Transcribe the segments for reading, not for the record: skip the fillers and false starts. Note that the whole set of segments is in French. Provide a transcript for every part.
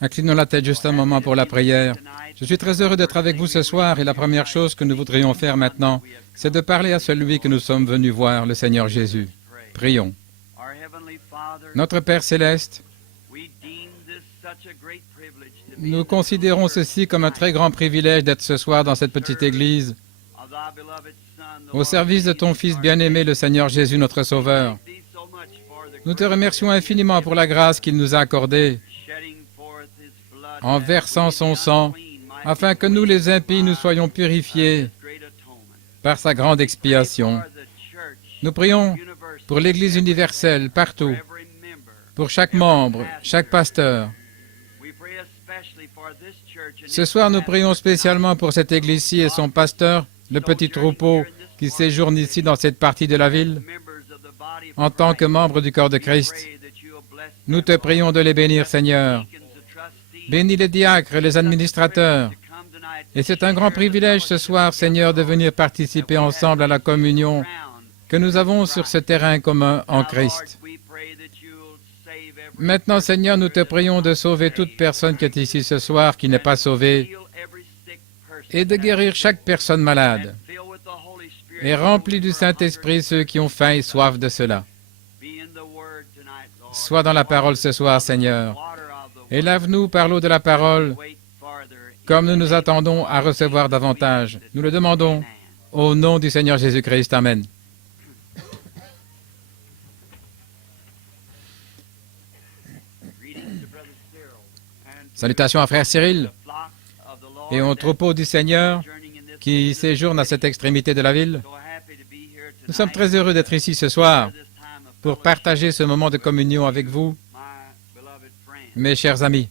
Inclinons la tête juste un moment pour la prière. Je suis très heureux d'être avec vous ce soir et la première chose que nous voudrions faire maintenant, c'est de parler à celui que nous sommes venus voir, le Seigneur Jésus. Prions. Notre Père céleste, nous considérons ceci comme un très grand privilège d'être ce soir dans cette petite église, au service de ton Fils bien-aimé, le Seigneur Jésus, notre Sauveur. Nous te remercions infiniment pour la grâce qu'il nous a accordée en versant son sang, afin que nous, les impies, nous soyons purifiés par sa grande expiation. Nous prions pour l'Église universelle, partout, pour chaque membre, chaque pasteur. Ce soir, nous prions spécialement pour cette Église-ci et son pasteur, le petit troupeau qui séjourne ici dans cette partie de la ville, en tant que membres du corps de Christ. Nous te prions de les bénir, Seigneur. Bénis les diacres et les administrateurs. Et c'est un grand privilège ce soir, Seigneur, de venir participer ensemble à la communion que nous avons sur ce terrain commun en Christ. Maintenant, Seigneur, nous te prions de sauver toute personne qui est ici ce soir, qui n'est pas sauvée, et de guérir chaque personne malade, et remplis du Saint-Esprit ceux qui ont faim et soif de cela. Sois dans la parole ce soir, Seigneur, et lave-nous par l'eau de la parole, comme nous nous attendons à recevoir davantage. Nous le demandons au nom du Seigneur Jésus-Christ. Amen. Salutations à frère Cyril et au troupeau du Seigneur qui séjourne à cette extrémité de la ville. Nous sommes très heureux d'être ici ce soir pour partager ce moment de communion avec vous, mes chers amis.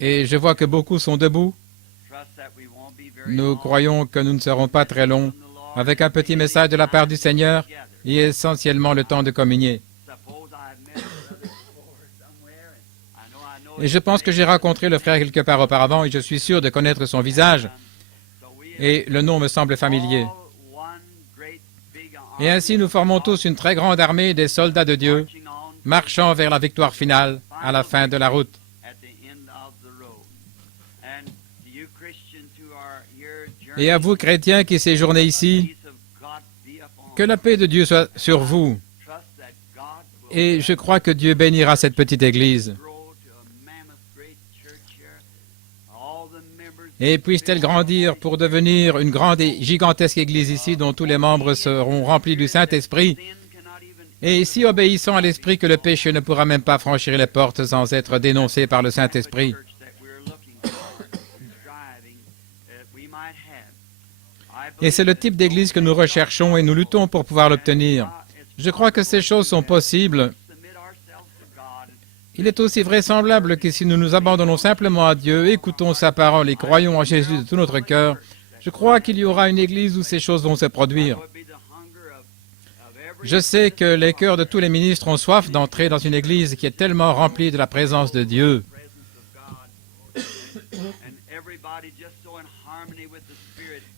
Et je vois que beaucoup sont debout. Nous croyons que nous ne serons pas très longs avec un petit message de la part du Seigneur et essentiellement le temps de communier. Et je pense que j'ai rencontré le frère quelque part auparavant et je suis sûr de connaître son visage. Et le nom me semble familier. Et ainsi nous formons tous une très grande armée des soldats de Dieu, marchant vers la victoire finale à la fin de la route. Et à vous, chrétiens qui séjournez ici, que la paix de Dieu soit sur vous. Et je crois que Dieu bénira cette petite église. Et puisse-t-elle grandir pour devenir une grande et gigantesque église ici dont tous les membres seront remplis du Saint-Esprit et si obéissant à l'Esprit que le péché ne pourra même pas franchir les portes sans être dénoncé par le Saint-Esprit. Et c'est le type d'église que nous recherchons et nous luttons pour pouvoir l'obtenir. Je crois que ces choses sont possibles. Il est aussi vraisemblable que si nous nous abandonnons simplement à Dieu, écoutons sa parole et croyons en Jésus de tout notre cœur, je crois qu'il y aura une église où ces choses vont se produire. Je sais que les cœurs de tous les ministres ont soif d'entrer dans une église qui est tellement remplie de la présence de Dieu.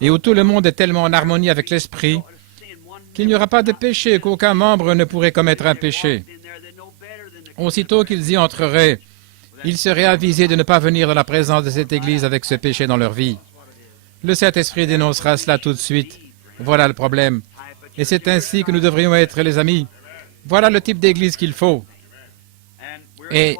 Et où tout le monde est tellement en harmonie avec l'Esprit qu'il n'y aura pas de péché, qu'aucun membre ne pourrait commettre un péché. Aussitôt qu'ils y entreraient, ils seraient avisés de ne pas venir dans la présence de cette Église avec ce péché dans leur vie. Le Saint-Esprit dénoncera cela tout de suite. Voilà le problème. Et c'est ainsi que nous devrions être, les amis. Voilà le type d'Église qu'il faut. Et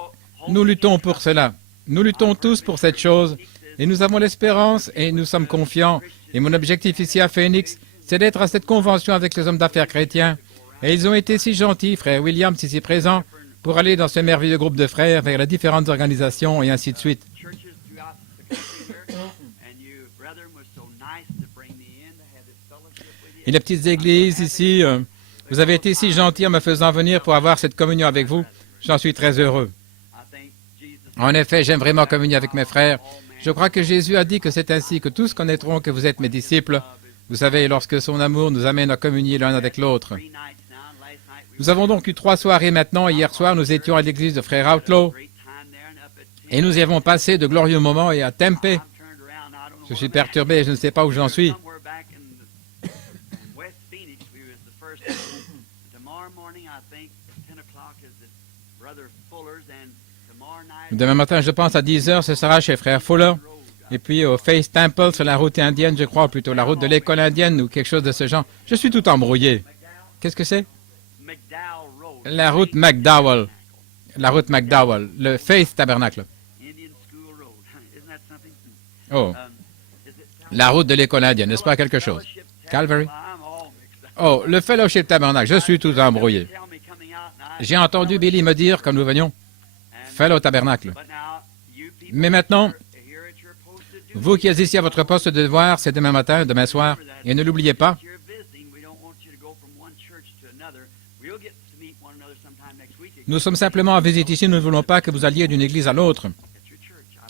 nous luttons pour cela. Nous luttons tous pour cette chose. Et nous avons l'espérance et nous sommes confiants. Et mon objectif ici à Phoenix, c'est d'être à cette convention avec les hommes d'affaires chrétiens. Et ils ont été si gentils, frère Williams ici présent, pour aller dans ce merveilleux groupe de frères vers les différentes organisations et ainsi de suite. Et les petites églises ici, vous avez été si gentils en me faisant venir pour avoir cette communion avec vous. J'en suis très heureux. En effet, j'aime vraiment communier avec mes frères. Je crois que Jésus a dit que c'est ainsi que tous connaîtront que vous êtes mes disciples. Vous savez, lorsque son amour nous amène à communier l'un avec l'autre. Nous avons donc eu 3 soirées maintenant. Hier soir, nous étions à l'église de Frère Outlaw et nous y avons passé de glorieux moments et à Tempe. Je suis perturbé, je ne sais pas où j'en suis. Demain matin, je pense à 10 heures, ce sera chez Frère Fuller. Et puis au Faith Temple sur la route indienne, je crois, ou plutôt la route de l'école indienne ou quelque chose de ce genre. Je suis tout embrouillé. Qu'est-ce que c'est? La route McDowell. La route McDowell, le Faith Tabernacle. Oh, la route de l'école indienne, n'est-ce pas quelque chose? Calvary? Oh, le Fellowship Tabernacle, je suis tout embrouillé. J'ai entendu Billy me dire, quand nous venions, Fellow Tabernacle. Mais maintenant, vous qui êtes ici à votre poste de devoir, c'est demain matin, demain soir, et ne l'oubliez pas, nous sommes simplement en visite ici, nous ne voulons pas que vous alliez d'une église à l'autre.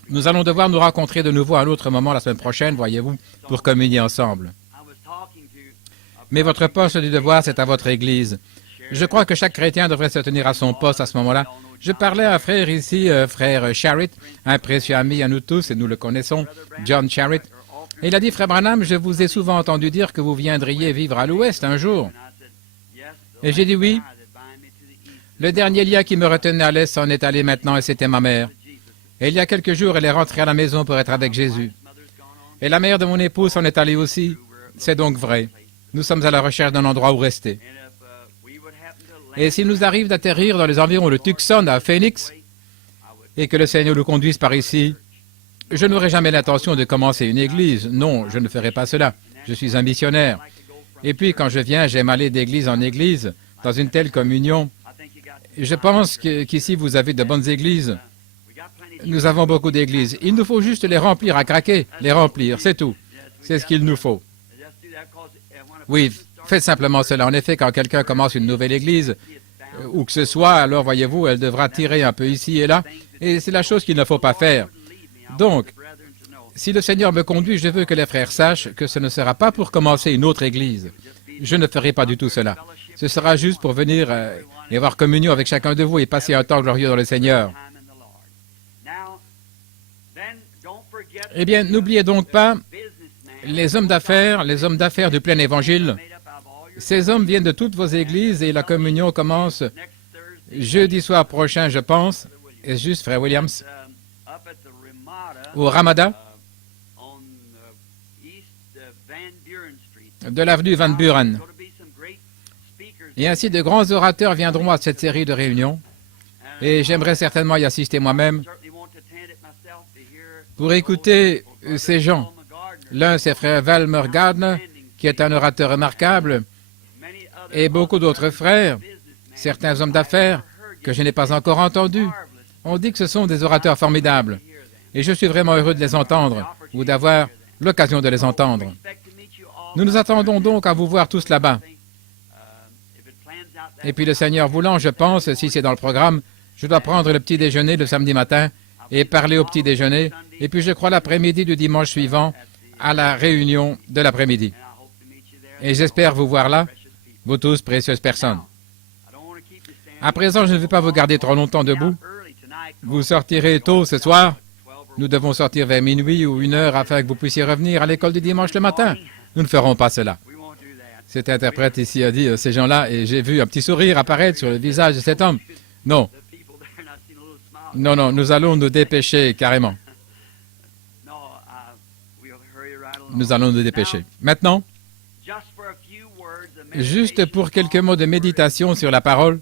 Nous allons devoir nous rencontrer de nouveau à un autre moment la semaine prochaine, voyez-vous, pour communier ensemble. Mais votre poste de devoir, c'est à votre église. Je crois que chaque chrétien devrait se tenir à son poste à ce moment-là. Je parlais à un frère ici, frère Sharrit, un précieux ami à nous tous, et nous le connaissons, John Sharrit. Et il a dit, frère Branham, je vous ai souvent entendu dire que vous viendriez vivre à l'ouest un jour. Et j'ai dit oui. Le dernier lien qui me retenait à l'est s'en est allé maintenant, et c'était ma mère. Et il y a quelques jours, elle est rentrée à la maison pour être avec Jésus. Et la mère de mon épouse s'en est allée aussi. C'est donc vrai. Nous sommes à la recherche d'un endroit où rester. Et s'il nous arrive d'atterrir dans les environs de Tucson, à Phoenix, et que le Seigneur nous conduise par ici, je n'aurai jamais l'intention de commencer une église. Non, je ne ferai pas cela. Je suis un missionnaire. Et puis, quand je viens, j'aime aller d'église en église, dans une telle communion. Je pense qu'ici, vous avez de bonnes églises. Nous avons beaucoup d'églises. Il nous faut juste les remplir à craquer. Les remplir, c'est tout. C'est ce qu'il nous faut. Oui, faites simplement cela. En effet, quand quelqu'un commence une nouvelle église, où que ce soit, alors voyez-vous, elle devra tirer un peu ici et là. Et c'est la chose qu'il ne faut pas faire. Donc, si le Seigneur me conduit, je veux que les frères sachent que ce ne sera pas pour commencer une autre église. Je ne ferai pas du tout cela. Ce sera juste pour venir et avoir communion avec chacun de vous et passer un temps glorieux dans le Seigneur. Eh bien, n'oubliez donc pas les hommes d'affaires du plein évangile. Ces hommes viennent de toutes vos églises et la communion commence jeudi soir prochain, je pense. Est-ce juste, frère Williams? Au Ramada, de l'avenue Van Buren. Et ainsi, de grands orateurs viendront à cette série de réunions. Et j'aimerais certainement y assister moi-même pour écouter ces gens. L'un, c'est frère Valmer Gardner, qui est un orateur remarquable, et beaucoup d'autres frères, certains hommes d'affaires, que je n'ai pas encore entendus. On dit que ce sont des orateurs formidables. Et je suis vraiment heureux de les entendre, ou d'avoir l'occasion de les entendre. Nous nous attendons donc à vous voir tous là-bas. Et puis le Seigneur voulant, je pense, si c'est dans le programme, je dois prendre le petit déjeuner le samedi matin et parler au petit déjeuner, et puis je crois l'après-midi du dimanche suivant à la réunion de l'après-midi. Et j'espère vous voir là, vous tous précieuses personnes. À présent, je ne vais pas vous garder trop longtemps debout. Vous sortirez tôt ce soir. Nous devons sortir vers minuit ou 1 heure afin que vous puissiez revenir à l'école du dimanche le matin. Nous ne ferons pas cela. Cet interprète ici a dit ces gens-là, et j'ai vu un petit sourire apparaître sur le visage de cet homme. Non. Non, non, nous allons nous dépêcher carrément. Nous allons nous dépêcher. Maintenant, juste pour quelques mots de méditation sur la parole,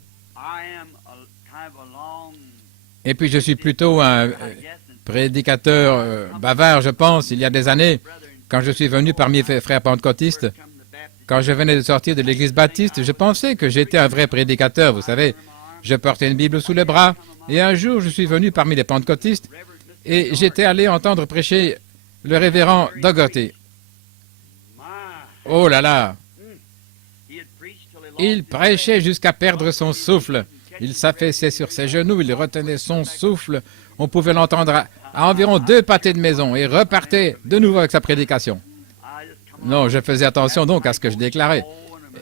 et puis je suis plutôt un prédicateur bavard, je pense, il y a des années, quand je suis venu parmi les frères pentecôtistes, quand je venais de sortir de l'église baptiste, je pensais que j'étais un vrai prédicateur, vous savez. Je portais une Bible sous le bras, et un jour je suis venu parmi les pentecôtistes, et j'étais allé entendre prêcher le révérend Dougherty. Oh là là! Il prêchait jusqu'à perdre son souffle. Il s'affaissait sur ses genoux, il retenait son souffle. On pouvait l'entendre à environ 2 pâtés de maison et repartait de nouveau avec sa prédication. Non, je faisais attention donc à ce que je déclarais.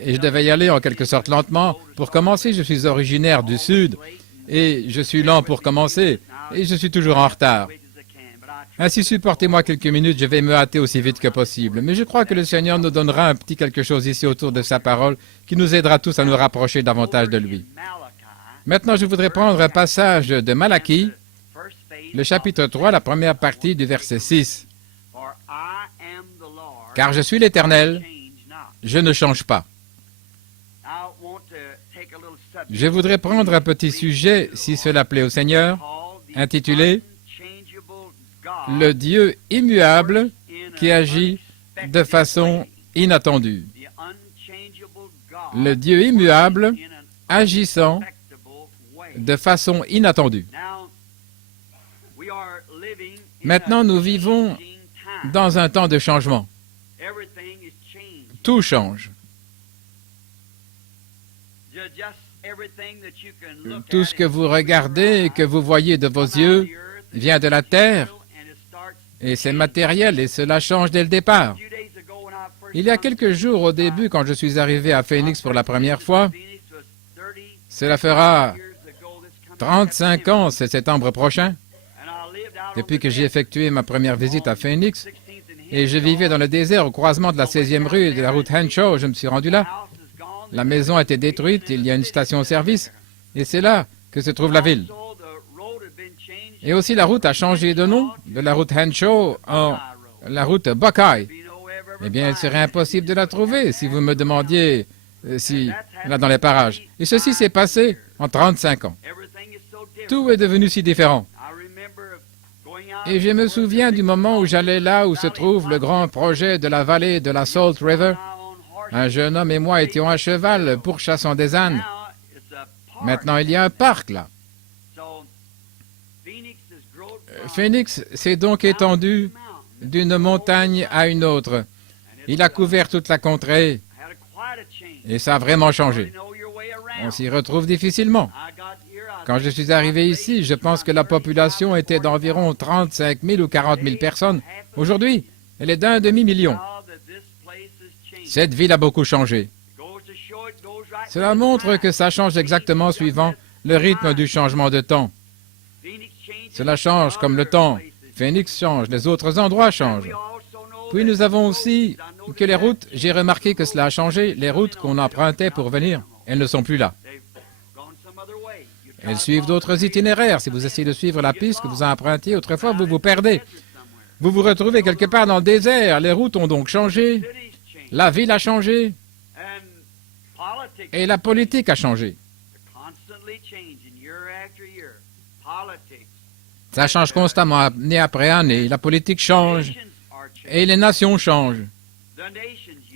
Et je devais y aller en quelque sorte lentement. Pour commencer, je suis originaire du Sud et je suis lent pour commencer et je suis toujours en retard. Ainsi, supportez-moi quelques minutes, je vais me hâter aussi vite que possible. Mais je crois que le Seigneur nous donnera un petit quelque chose ici autour de sa parole qui nous aidera tous à nous rapprocher davantage de lui. Maintenant, je voudrais prendre un passage de Malachie, le chapitre 3, la première partie du verset 6. « Car je suis l'Éternel, je ne change pas. » Je voudrais prendre un petit sujet, si cela plaît au Seigneur, intitulé « Le Dieu immuable qui agit de façon inattendue. » Le Dieu immuable agissant de façon inattendue. Maintenant, nous vivons dans un temps de changement. Tout change. Tout ce que vous regardez et que vous voyez de vos yeux vient de la terre et c'est matériel et cela change dès le départ. Il y a quelques jours au début, quand je suis arrivé à Phoenix pour la première fois, cela fera 35 ans, c'est septembre prochain, depuis que j'ai effectué ma première visite à Phoenix, et je vivais dans le désert au croisement de la 16e rue et de la route Henshaw, je me suis rendu là. La maison a été détruite, il y a une station-service, et c'est là que se trouve la ville. Et aussi la route a changé de nom, de la route Henshaw en la route Buckeye. Eh bien, il serait impossible de la trouver si vous me demandiez si là dans les parages. Et ceci s'est passé en 35 ans. Tout est devenu si différent. Et je me souviens du moment où j'allais là où se trouve le grand projet de la vallée de la Salt River. Un jeune homme et moi étions à cheval pourchassant des ânes. Maintenant, il y a un parc là. Phoenix s'est donc étendu d'une montagne à une autre. Il a couvert toute la contrée et ça a vraiment changé. On s'y retrouve difficilement. Quand je suis arrivé ici, je pense que la population était d'environ 35 000 ou 40 000 personnes. Aujourd'hui, elle est d'un demi-million. Cette ville a beaucoup changé. Cela montre que ça change exactement suivant le rythme du changement de temps. Cela change comme le temps. Phoenix change, les autres endroits changent. Puis nous avons aussi que les routes, j'ai remarqué que cela a changé, les routes qu'on empruntait pour venir, elles ne sont plus là. Elles suivent d'autres itinéraires. Si vous essayez de suivre la piste que vous empruntiez autrefois, vous vous perdez. Vous vous retrouvez quelque part dans le désert. Les routes ont donc changé. La ville a changé. Et la politique a changé. Ça change constamment, année après année. La politique change. Et les nations changent.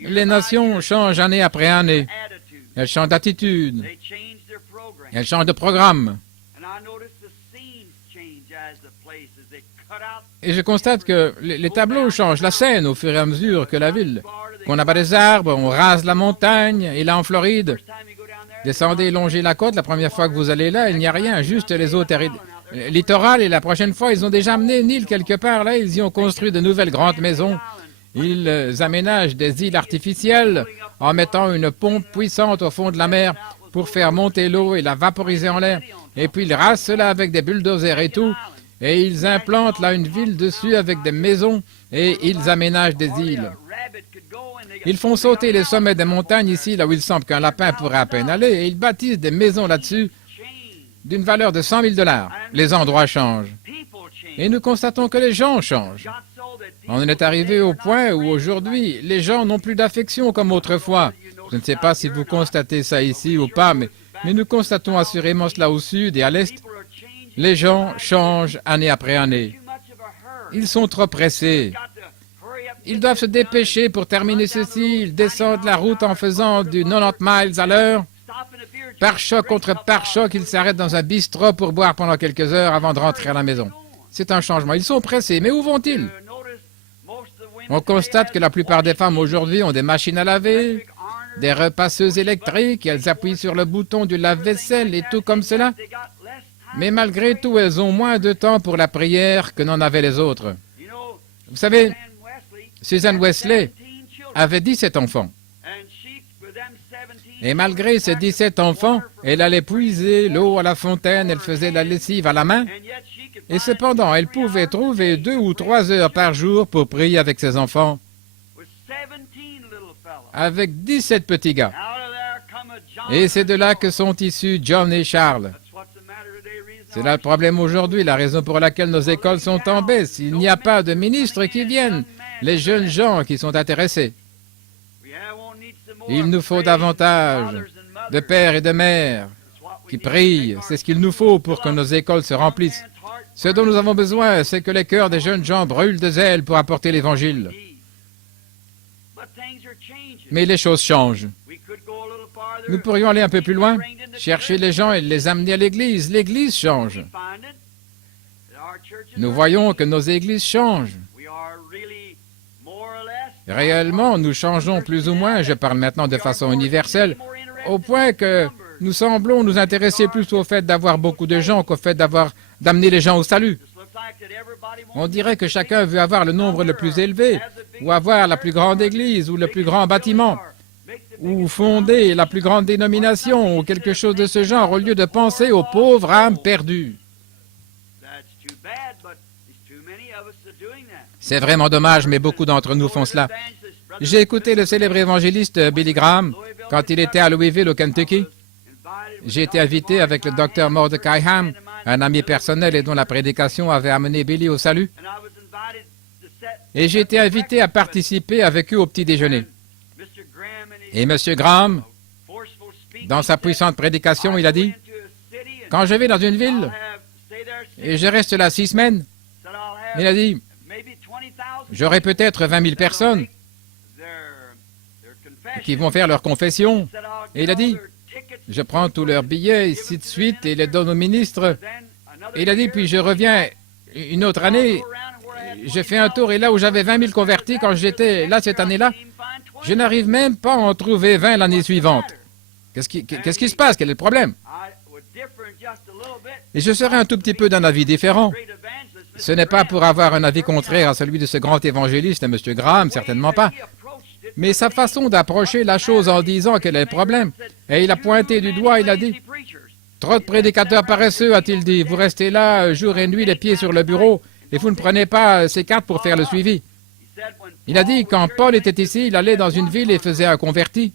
Les nations changent année après année. Elles changent d'attitude. Elles changent de programme. Et je constate que les tableaux changent, la scène au fur et à mesure que la ville. Qu'on abat des arbres, on rase la montagne, et là en Floride, descendez, longez la côte, la première fois que vous allez là, il n'y a rien, juste les eaux littorales, et la prochaine fois, ils ont déjà amené une île quelque part, là, ils y ont construit de nouvelles grandes maisons. Ils aménagent des îles artificielles en mettant une pompe puissante au fond de la mer pour faire monter l'eau et la vaporiser en l'air. Et puis ils rasent cela avec des bulldozers et tout. Et ils implantent là une ville dessus avec des maisons et ils aménagent des îles. Ils font sauter les sommets des montagnes ici, là où il semble qu'un lapin pourrait à peine aller, et ils bâtissent des maisons là-dessus d'une valeur de 100 000 $. Les endroits changent. Et nous constatons que les gens changent. On en est arrivé au point où aujourd'hui, les gens n'ont plus d'affection comme autrefois. Je ne sais pas si vous constatez ça ici ou pas, mais nous constatons assurément cela au sud et à l'est. Les gens changent année après année. Ils sont trop pressés. Ils doivent se dépêcher pour terminer ceci. Ils descendent la route en faisant du 90 miles à l'heure. Pare-choc contre pare-choc, ils s'arrêtent dans un bistrot pour boire pendant quelques heures avant de rentrer à la maison. C'est un changement. Ils sont pressés, mais où vont-ils? On constate que la plupart des femmes aujourd'hui ont des machines à laver, des repasseuses électriques, elles appuient sur le bouton du lave-vaisselle et tout comme cela. Mais malgré tout, elles ont moins de temps pour la prière que n'en avaient les autres. Vous savez, Susan Wesley avait 17 enfants. Et malgré ces 17 enfants, elle allait puiser l'eau à la fontaine, elle faisait la lessive à la main. Et cependant, elle pouvait trouver 2 ou 3 heures par jour pour prier avec ses enfants. Avec 17 petits gars. Et c'est de là que sont issus John et Charles. C'est là le problème aujourd'hui, la raison pour laquelle nos écoles sont en baisse. Il n'y a pas de ministres qui viennent, les jeunes gens qui sont intéressés. Il nous faut davantage de pères et de mères qui prient. C'est ce qu'il nous faut pour que nos écoles se remplissent. Ce dont nous avons besoin, c'est que les cœurs des jeunes gens brûlent de zèle pour apporter l'Évangile. Mais les choses changent. Nous pourrions aller un peu plus loin, chercher les gens et les amener à l'Église. L'Église change. Nous voyons que nos églises changent. Réellement, nous changeons plus ou moins, je parle maintenant de façon universelle, au point que nous semblons nous intéresser plus au fait d'avoir beaucoup de gens qu'au fait d'amener les gens au salut. On dirait que chacun veut avoir le nombre le plus élevé, ou avoir la plus grande église, ou le plus grand bâtiment, ou fonder la plus grande dénomination, ou quelque chose de ce genre, au lieu de penser aux pauvres âmes perdues. C'est vraiment dommage, mais beaucoup d'entre nous font cela. J'ai écouté le célèbre évangéliste Billy Graham quand il était à Louisville, au Kentucky. J'ai été invité avec le docteur Mordecai Ham, un ami personnel et dont la prédication avait amené Billy au salut. Et j'ai été invité à participer avec eux au petit déjeuner. Et M. Graham, dans sa puissante prédication, il a dit, « Quand je vais dans une ville et je reste là 6 semaines, il a dit, j'aurai peut-être 20 000 personnes qui vont faire leur confession. Et il a dit, je prends tous leurs billets, ainsi de suite, et les donne au ministre. Et il a dit, puis je reviens une autre année, je fais un tour, et là où j'avais 20 000 convertis, quand j'étais là cette année-là, je n'arrive même pas à en trouver 20 l'année suivante. Qu'est-ce qui se passe? Quel est le problème? Et je serai un tout petit peu d'un avis différent. Ce n'est pas pour avoir un avis contraire à celui de ce grand évangéliste, M. Graham, certainement pas. Mais sa façon d'approcher la chose en disant quel est le problème. Et il a pointé du doigt, il a dit, « Trop de prédicateurs paresseux, a-t-il dit. Vous restez là jour et nuit, les pieds sur le bureau, et vous ne prenez pas ces cartes pour faire le suivi. » Il a dit, quand Paul était ici, il allait dans une ville et faisait un converti.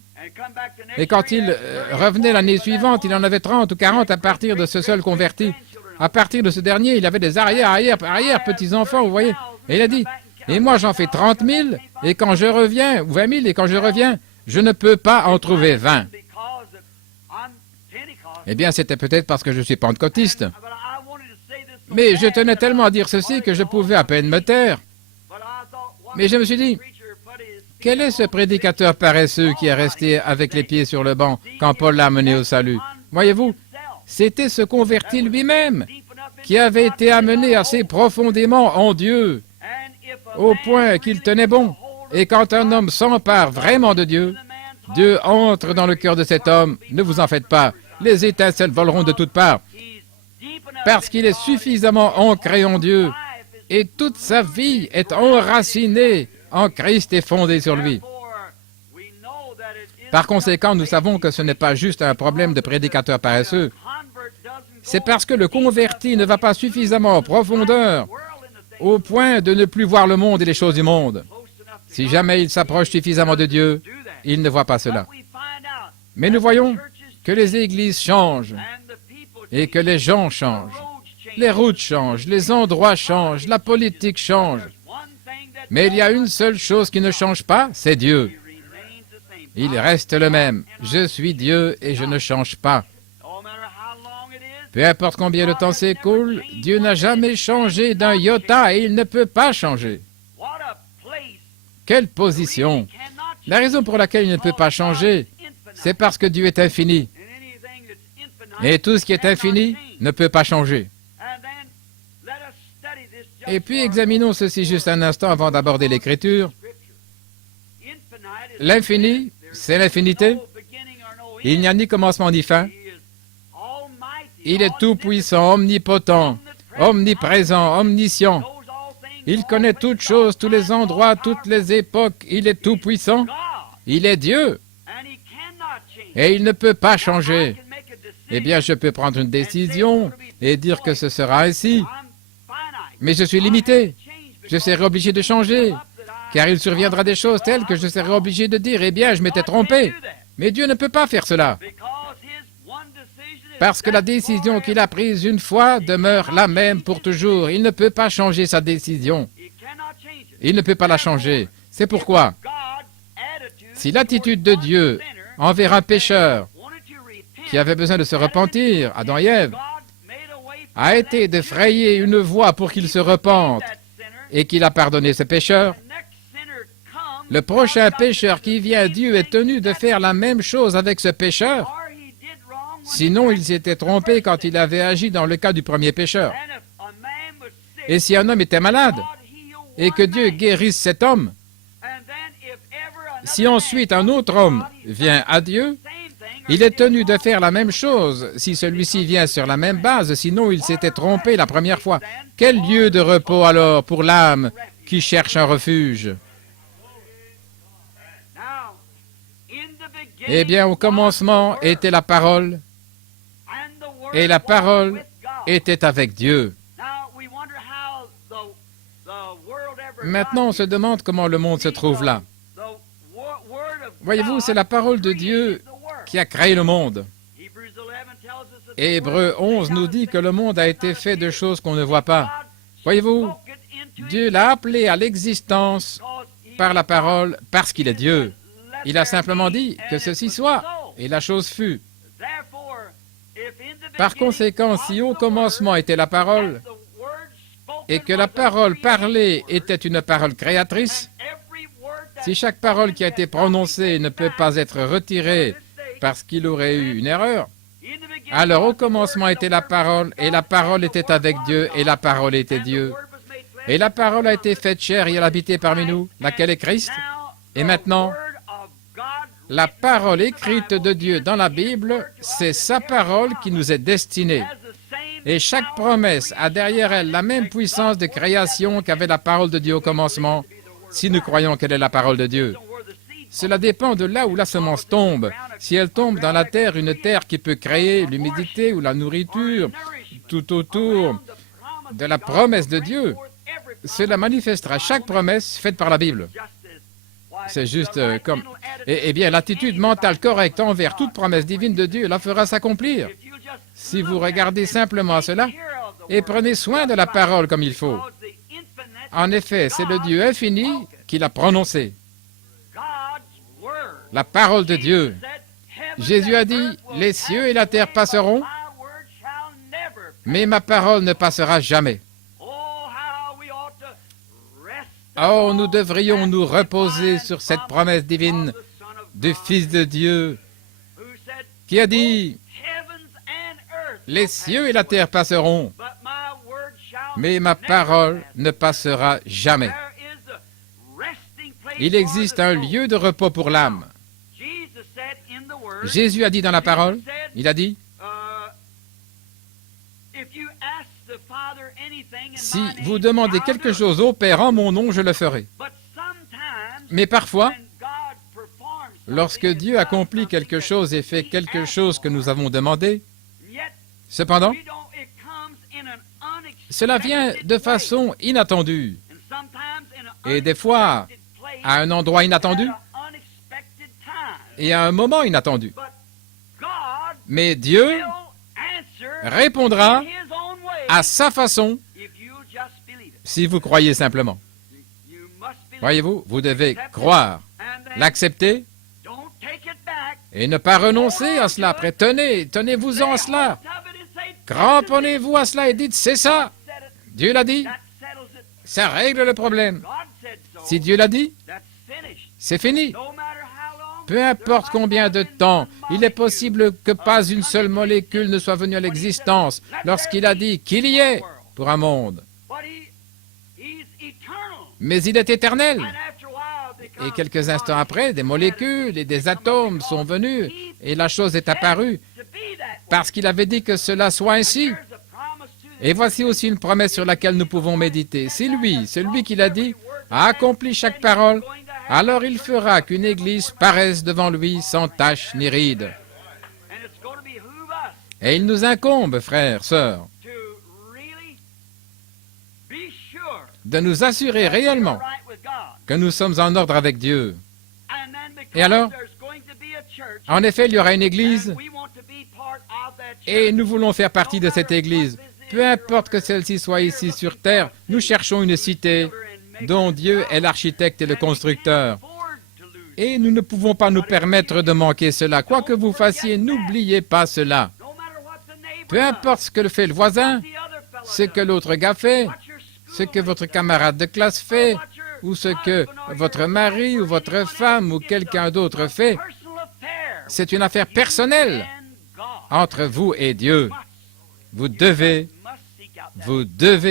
Et quand il revenait l'année suivante, il en avait 30 ou 40 à partir de ce seul converti. À partir de ce dernier, il avait des arrière petits-enfants, vous voyez. Et il a dit, et moi j'en fais 30 000, et quand je reviens, ou 20 000, et quand je reviens, je ne peux pas en trouver 20. Eh bien, c'était peut-être parce que je suis pentecôtiste. Mais je tenais tellement à dire ceci que je pouvais à peine me taire. Mais je me suis dit, quel est ce prédicateur paresseux qui est resté avec les pieds sur le banc quand Paul l'a amené au salut? Voyez-vous, c'était ce converti lui-même qui avait été amené assez profondément en Dieu, au point qu'il tenait bon. Et quand un homme s'empare vraiment de Dieu, Dieu entre dans le cœur de cet homme. Ne vous en faites pas, les étincelles voleront de toutes parts, parce qu'il est suffisamment ancré en Dieu, et toute sa vie est enracinée en Christ et fondée sur lui. Par conséquent, nous savons que ce n'est pas juste un problème de prédicateur paresseux. C'est parce que le converti ne va pas suffisamment en profondeur au point de ne plus voir le monde et les choses du monde. Si jamais il s'approche suffisamment de Dieu, il ne voit pas cela. Mais nous voyons que les églises changent et que les gens changent. Les routes changent, les endroits changent, la politique change. Mais il y a une seule chose qui ne change pas, c'est Dieu. Il reste le même. Je suis Dieu et je ne change pas. Peu importe combien de temps s'écoule, Dieu n'a jamais changé d'un iota et il ne peut pas changer. Quelle position! La raison pour laquelle il ne peut pas changer, c'est parce que Dieu est infini. Et tout ce qui est infini ne peut pas changer. Et puis examinons ceci juste un instant avant d'aborder l'Écriture. L'infini, c'est l'infinité. Il n'y a ni commencement ni fin. Il est tout-puissant, omnipotent, omniprésent, omniscient. Il connaît toutes choses, tous les endroits, toutes les époques. Il est tout-puissant. Il est Dieu. Et il ne peut pas changer. Eh bien, je peux prendre une décision et dire que ce sera ainsi. Mais je suis limité. Je serai obligé de changer. Car il surviendra des choses telles que je serai obligé de dire, eh bien, je m'étais trompé. Mais Dieu ne peut pas faire cela. Parce que la décision qu'il a prise une fois demeure la même pour toujours. Il ne peut pas changer sa décision. Il ne peut pas la changer. C'est pourquoi, si l'attitude de Dieu envers un pécheur qui avait besoin de se repentir, Adam et Ève, a été de frayer une voie pour qu'il se repente et qu'il a pardonné ce pécheur, le prochain pécheur qui vient, Dieu est tenu de faire la même chose avec ce pécheur. Sinon, il s'était trompé quand il avait agi dans le cas du premier pécheur. Et si un homme était malade et que Dieu guérisse cet homme, si ensuite un autre homme vient à Dieu, il est tenu de faire la même chose si celui-ci vient sur la même base, sinon il s'était trompé la première fois. Quel lieu de repos alors pour l'âme qui cherche un refuge? Eh bien, au commencement était la parole, et la parole était avec Dieu. Maintenant, on se demande comment le monde se trouve là. Voyez-vous, c'est la parole de Dieu qui a créé le monde. Hébreux 11 nous dit que le monde a été fait de choses qu'on ne voit pas. Voyez-vous, Dieu l'a appelé à l'existence par la parole parce qu'il est Dieu. Il a simplement dit que ceci soit, et la chose fut. Par conséquent, si au commencement était la parole, et que la parole parlée était une parole créatrice, si chaque parole qui a été prononcée ne peut pas être retirée parce qu'il aurait eu une erreur, alors au commencement était la parole, et la parole était avec Dieu, et la parole était Dieu. Et la parole a été faite chair et elle a habité parmi nous, laquelle est Christ. Et maintenant, la parole écrite de Dieu dans la Bible, c'est sa parole qui nous est destinée. Et chaque promesse a derrière elle la même puissance de création qu'avait la parole de Dieu au commencement, si nous croyons qu'elle est la parole de Dieu. Cela dépend de là où la semence tombe. Si elle tombe dans la terre, une terre qui peut créer l'humidité ou la nourriture tout autour de la promesse de Dieu, cela manifestera chaque promesse faite par la Bible. C'est juste comme... Eh bien, l'attitude mentale correcte envers toute promesse divine de Dieu la fera s'accomplir. Si vous regardez simplement cela et prenez soin de la parole comme il faut. En effet, c'est le Dieu infini qui l'a prononcé. La parole de Dieu. Jésus a dit, « Les cieux et la terre passeront, mais ma parole ne passera jamais. » Oh, nous devrions nous reposer sur cette promesse divine du Fils de Dieu qui a dit, « Les cieux et la terre passeront, mais ma parole ne passera jamais. » Il existe un lieu de repos pour l'âme. Jésus a dit dans la parole, il a dit, « Si vous demandez quelque chose au Père en mon nom, je le ferai. » Mais parfois, lorsque Dieu accomplit quelque chose et fait quelque chose que nous avons demandé, cependant, cela vient de façon inattendue et des fois à un endroit inattendu et à un moment inattendu. Mais Dieu répondra à sa façon si vous croyez simplement. Voyez-vous, vous devez croire, l'accepter et ne pas renoncer à cela. Après, tenez-vous-en à cela. Cramponnez-vous à cela et dites, c'est ça. Dieu l'a dit. Ça règle le problème. Si Dieu l'a dit, c'est fini. Peu importe combien de temps, il est possible que pas une seule molécule ne soit venue à l'existence lorsqu'il a dit qu'il y est pour un monde. Mais il est éternel. Et quelques instants après, des molécules et des atomes sont venus et la chose est apparue parce qu'il avait dit que cela soit ainsi. Et voici aussi une promesse sur laquelle nous pouvons méditer. Si lui, celui qui l'a dit, a accompli chaque parole, alors il fera qu'une église paraisse devant lui sans tache ni ride. Et il nous incombe, frères, sœurs, de nous assurer réellement que nous sommes en ordre avec Dieu. Et alors, en effet, il y aura une église, Et nous voulons faire partie de cette Église. Peu importe que celle-ci soit ici sur terre, nous cherchons une cité dont Dieu est l'architecte et le constructeur. Et nous ne pouvons pas nous permettre de manquer cela. Quoi que vous fassiez, n'oubliez pas cela. Peu importe ce que fait le voisin, ce que l'autre gars fait, ce que votre camarade de classe fait, ou ce que votre mari ou votre femme ou quelqu'un d'autre fait, c'est une affaire personnelle entre vous et Dieu. Vous devez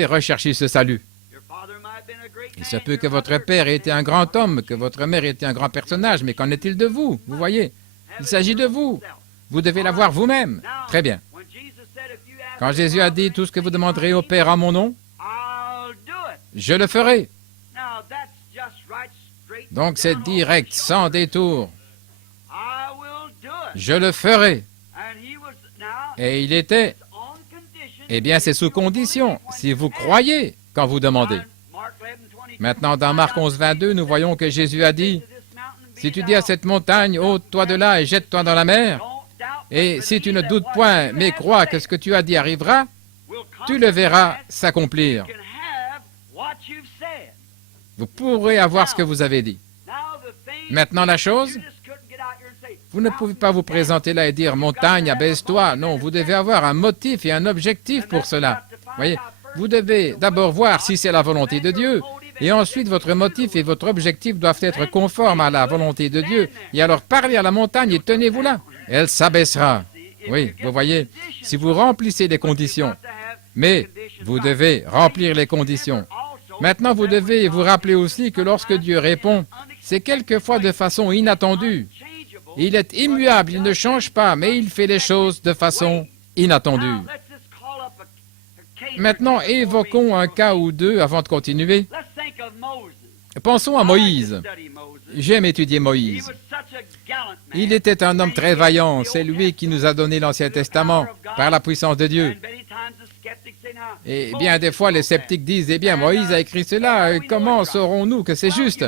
rechercher ce salut. Il se peut que votre père ait été un grand homme, que votre mère ait été un grand personnage, mais qu'en est-il de vous? Vous voyez, il s'agit de vous. Vous devez l'avoir vous-même. Très bien. Quand Jésus a dit « Tout ce que vous demanderez au Père en mon nom, je le ferai ». Donc c'est direct, sans détour. Je le ferai. Et il était, eh bien c'est sous condition, si vous croyez quand vous demandez. Maintenant, dans Marc 11, 22, nous voyons que Jésus a dit, « Si tu dis à cette montagne, ôte-toi de là et jette-toi dans la mer, et si tu ne doutes point, mais crois que ce que tu as dit arrivera, tu le verras s'accomplir. » Vous pourrez avoir ce que vous avez dit. Maintenant, la chose, vous ne pouvez pas vous présenter là et dire « Montagne, abaisse-toi ». Non, vous devez avoir un motif et un objectif pour cela. Voyez, vous devez d'abord voir si c'est la volonté de Dieu. Et ensuite, votre motif et votre objectif doivent être conformes à la volonté de Dieu. Et alors, parlez à la montagne et tenez-vous là. Elle s'abaissera. Oui, vous voyez, si vous remplissez les conditions. Mais vous devez remplir les conditions. Maintenant, vous devez vous rappeler aussi que lorsque Dieu répond, c'est quelquefois de façon inattendue. Il est immuable, il ne change pas, mais il fait les choses de façon inattendue. Maintenant, évoquons un cas ou deux avant de continuer. Pensons à Moïse. J'aime étudier Moïse. Il était un homme très vaillant. C'est lui qui nous a donné l'Ancien Testament par la puissance de Dieu. Et bien des fois, les sceptiques disent, eh bien, Moïse a écrit cela, comment saurons-nous que c'est juste?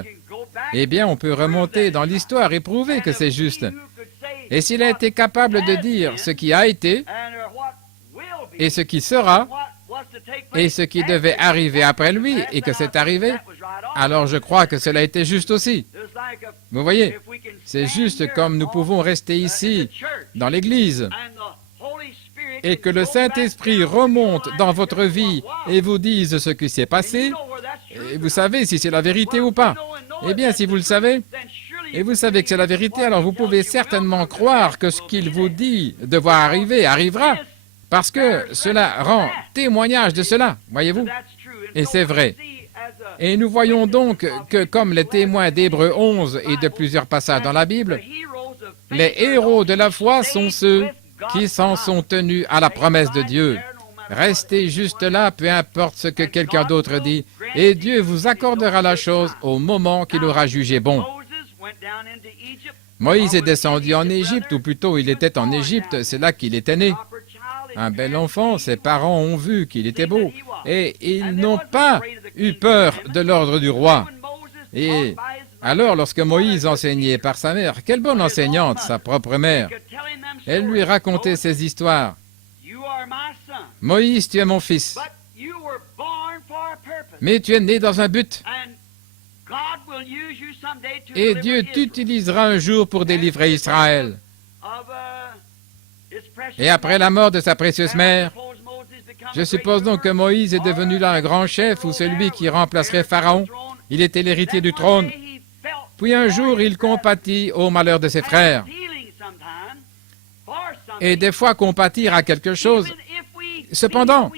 Eh bien, on peut remonter dans l'histoire et prouver que c'est juste. Et s'il a été capable de dire ce qui a été, et ce qui sera, et ce qui devait arriver après lui, et que c'est arrivé, alors je crois que cela était juste aussi. Vous voyez, c'est juste comme nous pouvons rester ici, dans l'Église, et que le Saint-Esprit remonte dans votre vie et vous dise ce qui s'est passé, et vous savez si c'est la vérité ou pas. Eh bien, si vous le savez, et vous savez que c'est la vérité, alors vous pouvez certainement croire que ce qu'il vous dit devoir arriver arrivera, parce que cela rend témoignage de cela, voyez-vous. Et c'est vrai. Et nous voyons donc que, comme les témoins d'Hébreux 11 et de plusieurs passages dans la Bible, les héros de la foi sont ceux qui s'en sont tenus à la promesse de Dieu. Restez juste là, peu importe ce que quelqu'un d'autre dit, et Dieu vous accordera la chose au moment qu'il aura jugé bon. Moïse est descendu en Égypte, ou plutôt il était en Égypte, c'est là qu'il était né. Un bel enfant, ses parents ont vu qu'il était beau, et ils n'ont pas eu peur de l'ordre du roi. Et alors, lorsque Moïse enseignait par sa mère, quelle bonne enseignante, sa propre mère, elle lui racontait ses histoires. Moïse, tu es mon fils, mais tu es né dans un but. Et Dieu t'utilisera un jour pour délivrer Israël. Et après la mort de sa précieuse mère, je suppose donc que Moïse est devenu là un grand chef ou celui qui remplacerait Pharaon. Il était l'héritier du trône. Puis un jour, il compatit au malheur de ses frères. Et des fois, compatir à quelque chose. Cependant,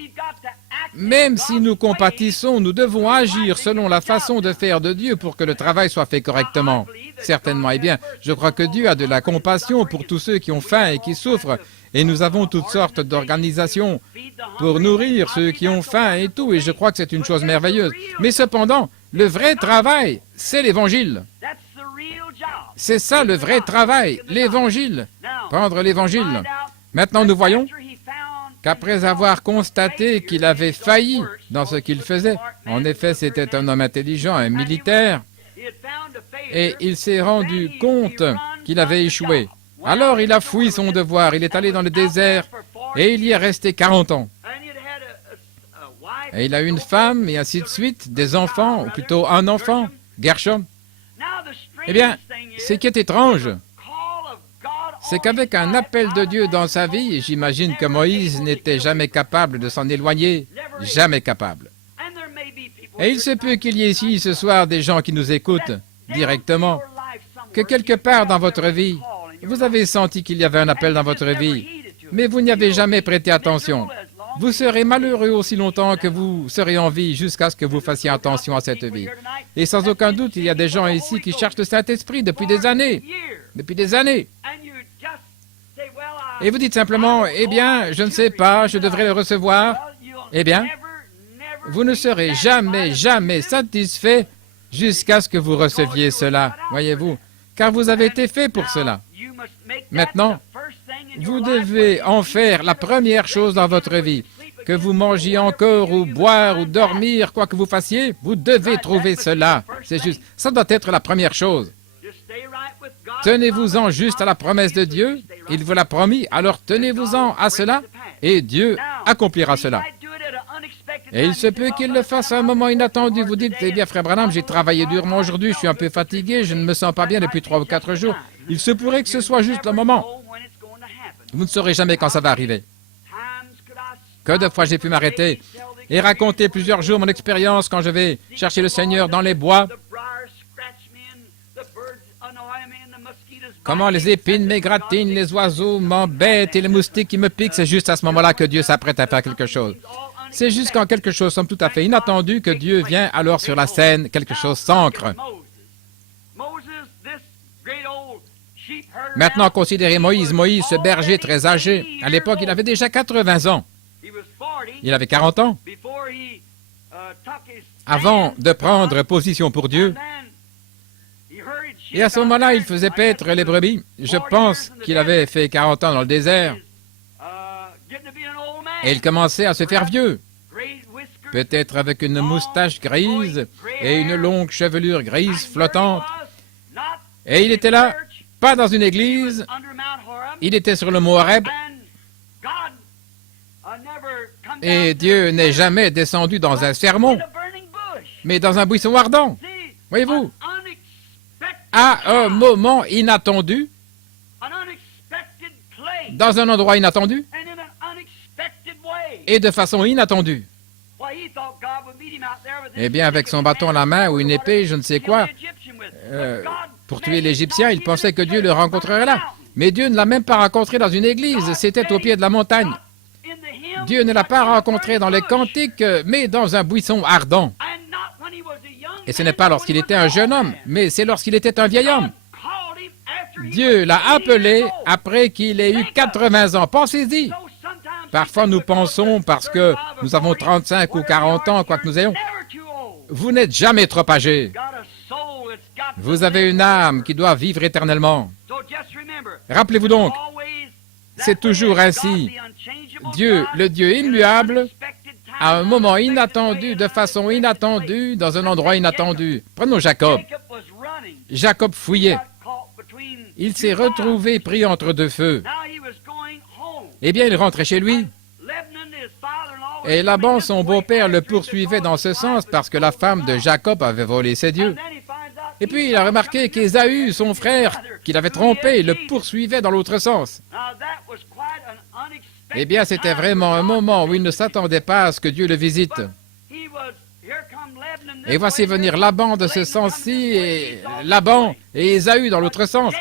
même si nous compatissons, nous devons agir selon la façon de faire de Dieu pour que le travail soit fait correctement. Certainement. Eh bien, je crois que Dieu a de la compassion pour tous ceux qui ont faim et qui souffrent. Et nous avons toutes sortes d'organisations pour nourrir ceux qui ont faim et tout. Et je crois que c'est une chose merveilleuse. Mais cependant, le vrai travail, c'est l'Évangile. C'est ça le vrai travail, l'Évangile. Prendre l'Évangile. Maintenant, nous voyons qu'après avoir constaté qu'il avait failli dans ce qu'il faisait, en effet, c'était un homme intelligent, un militaire, et il s'est rendu compte qu'il avait échoué. Alors il a fui son devoir, il est allé dans le désert et il y est resté 40 ans. Et il a eu une femme et ainsi de suite, des enfants, ou plutôt un enfant, Gershom. Eh bien, ce qui est étrange, c'est qu'avec un appel de Dieu dans sa vie, et j'imagine que Moïse n'était jamais capable de s'en éloigner, jamais capable. Et il se peut qu'il y ait ici ce soir des gens qui nous écoutent directement, que quelque part dans votre vie, vous avez senti qu'il y avait un appel dans votre vie, mais vous n'y avez jamais prêté attention. Vous serez malheureux aussi longtemps que vous serez en vie jusqu'à ce que vous fassiez attention à cette vie. Et sans aucun doute, il y a des gens ici qui cherchent le Saint-Esprit depuis des années. Depuis des années. Et vous dites simplement, eh bien, je ne sais pas, je devrais le recevoir. Eh bien, vous ne serez jamais, jamais satisfait jusqu'à ce que vous receviez cela, voyez-vous, car vous avez été fait pour cela. Maintenant, vous devez en faire la première chose dans votre vie. Que vous mangiez encore, ou boire, ou dormir, quoi que vous fassiez, vous devez trouver cela. C'est juste, ça doit être la première chose. Tenez-vous-en juste à la promesse de Dieu, il vous l'a promis, alors tenez-vous-en à cela, et Dieu accomplira cela. Et il se peut qu'il le fasse à un moment inattendu. Vous dites, eh bien, frère Branham, j'ai travaillé durement aujourd'hui, je suis un peu fatigué, je ne me sens pas bien depuis 3 ou 4 jours. Il se pourrait que ce soit juste le moment. Vous ne saurez jamais quand ça va arriver. Que de fois j'ai pu m'arrêter et raconter plusieurs jours mon expérience quand je vais chercher le Seigneur dans les bois. Comment les épines m'égratignent, les oiseaux m'embêtent et les moustiques qui me piquent, c'est juste à ce moment-là que Dieu s'apprête à faire quelque chose. C'est juste quand quelque chose semble tout à fait inattendu que Dieu vient alors sur la scène, quelque chose s'ancre. Maintenant, considérez Moïse. Moïse, ce berger très âgé. À l'époque, il avait déjà 80 ans. Il avait 40 ans. Avant de prendre position pour Dieu. Et à ce moment-là, il faisait paître les brebis. Je pense qu'il avait fait 40 ans dans le désert. Et il commençait à se faire vieux. Peut-être avec une moustache grise et une longue chevelure grise flottante. Et il était là, pas dans une église, il était sur le mont Horeb. Et Dieu n'est jamais descendu dans un sermon, mais dans un buisson ardent. Voyez-vous, à un moment inattendu, dans un endroit inattendu, et de façon inattendue. Eh bien, avec son bâton à la main ou une épée, je ne sais quoi, pour tuer l'Égyptien, il pensait que Dieu le rencontrerait là. Mais Dieu ne l'a même pas rencontré dans une église, c'était au pied de la montagne. Dieu ne l'a pas rencontré dans les cantiques, mais dans un buisson ardent. Et ce n'est pas lorsqu'il était un jeune homme, mais c'est lorsqu'il était un vieil homme. Dieu l'a appelé après qu'il ait eu 80 ans. Pensez-y. Parfois, nous pensons, parce que nous avons 35 ou 40 ans, quoi que nous ayons, vous n'êtes jamais trop âgé. Vous avez une âme qui doit vivre éternellement. Rappelez-vous donc, c'est toujours ainsi. Dieu, le Dieu immuable, à un moment inattendu, de façon inattendue, dans un endroit inattendu. Prenons Jacob. Jacob fouillait. Il s'est retrouvé pris entre deux feux. Eh bien, il rentrait chez lui. Et Laban, son beau-père, le poursuivait dans ce sens parce que la femme de Jacob avait volé ses dieux. Et puis, il a remarqué qu'Ésaü, son frère, qu'il avait trompé, le poursuivait dans l'autre sens. Eh bien, c'était vraiment un moment où il ne s'attendait pas à ce que Dieu le visite. Et voici venir Laban de ce sens-ci, et Laban et Ésaü dans l'autre sens.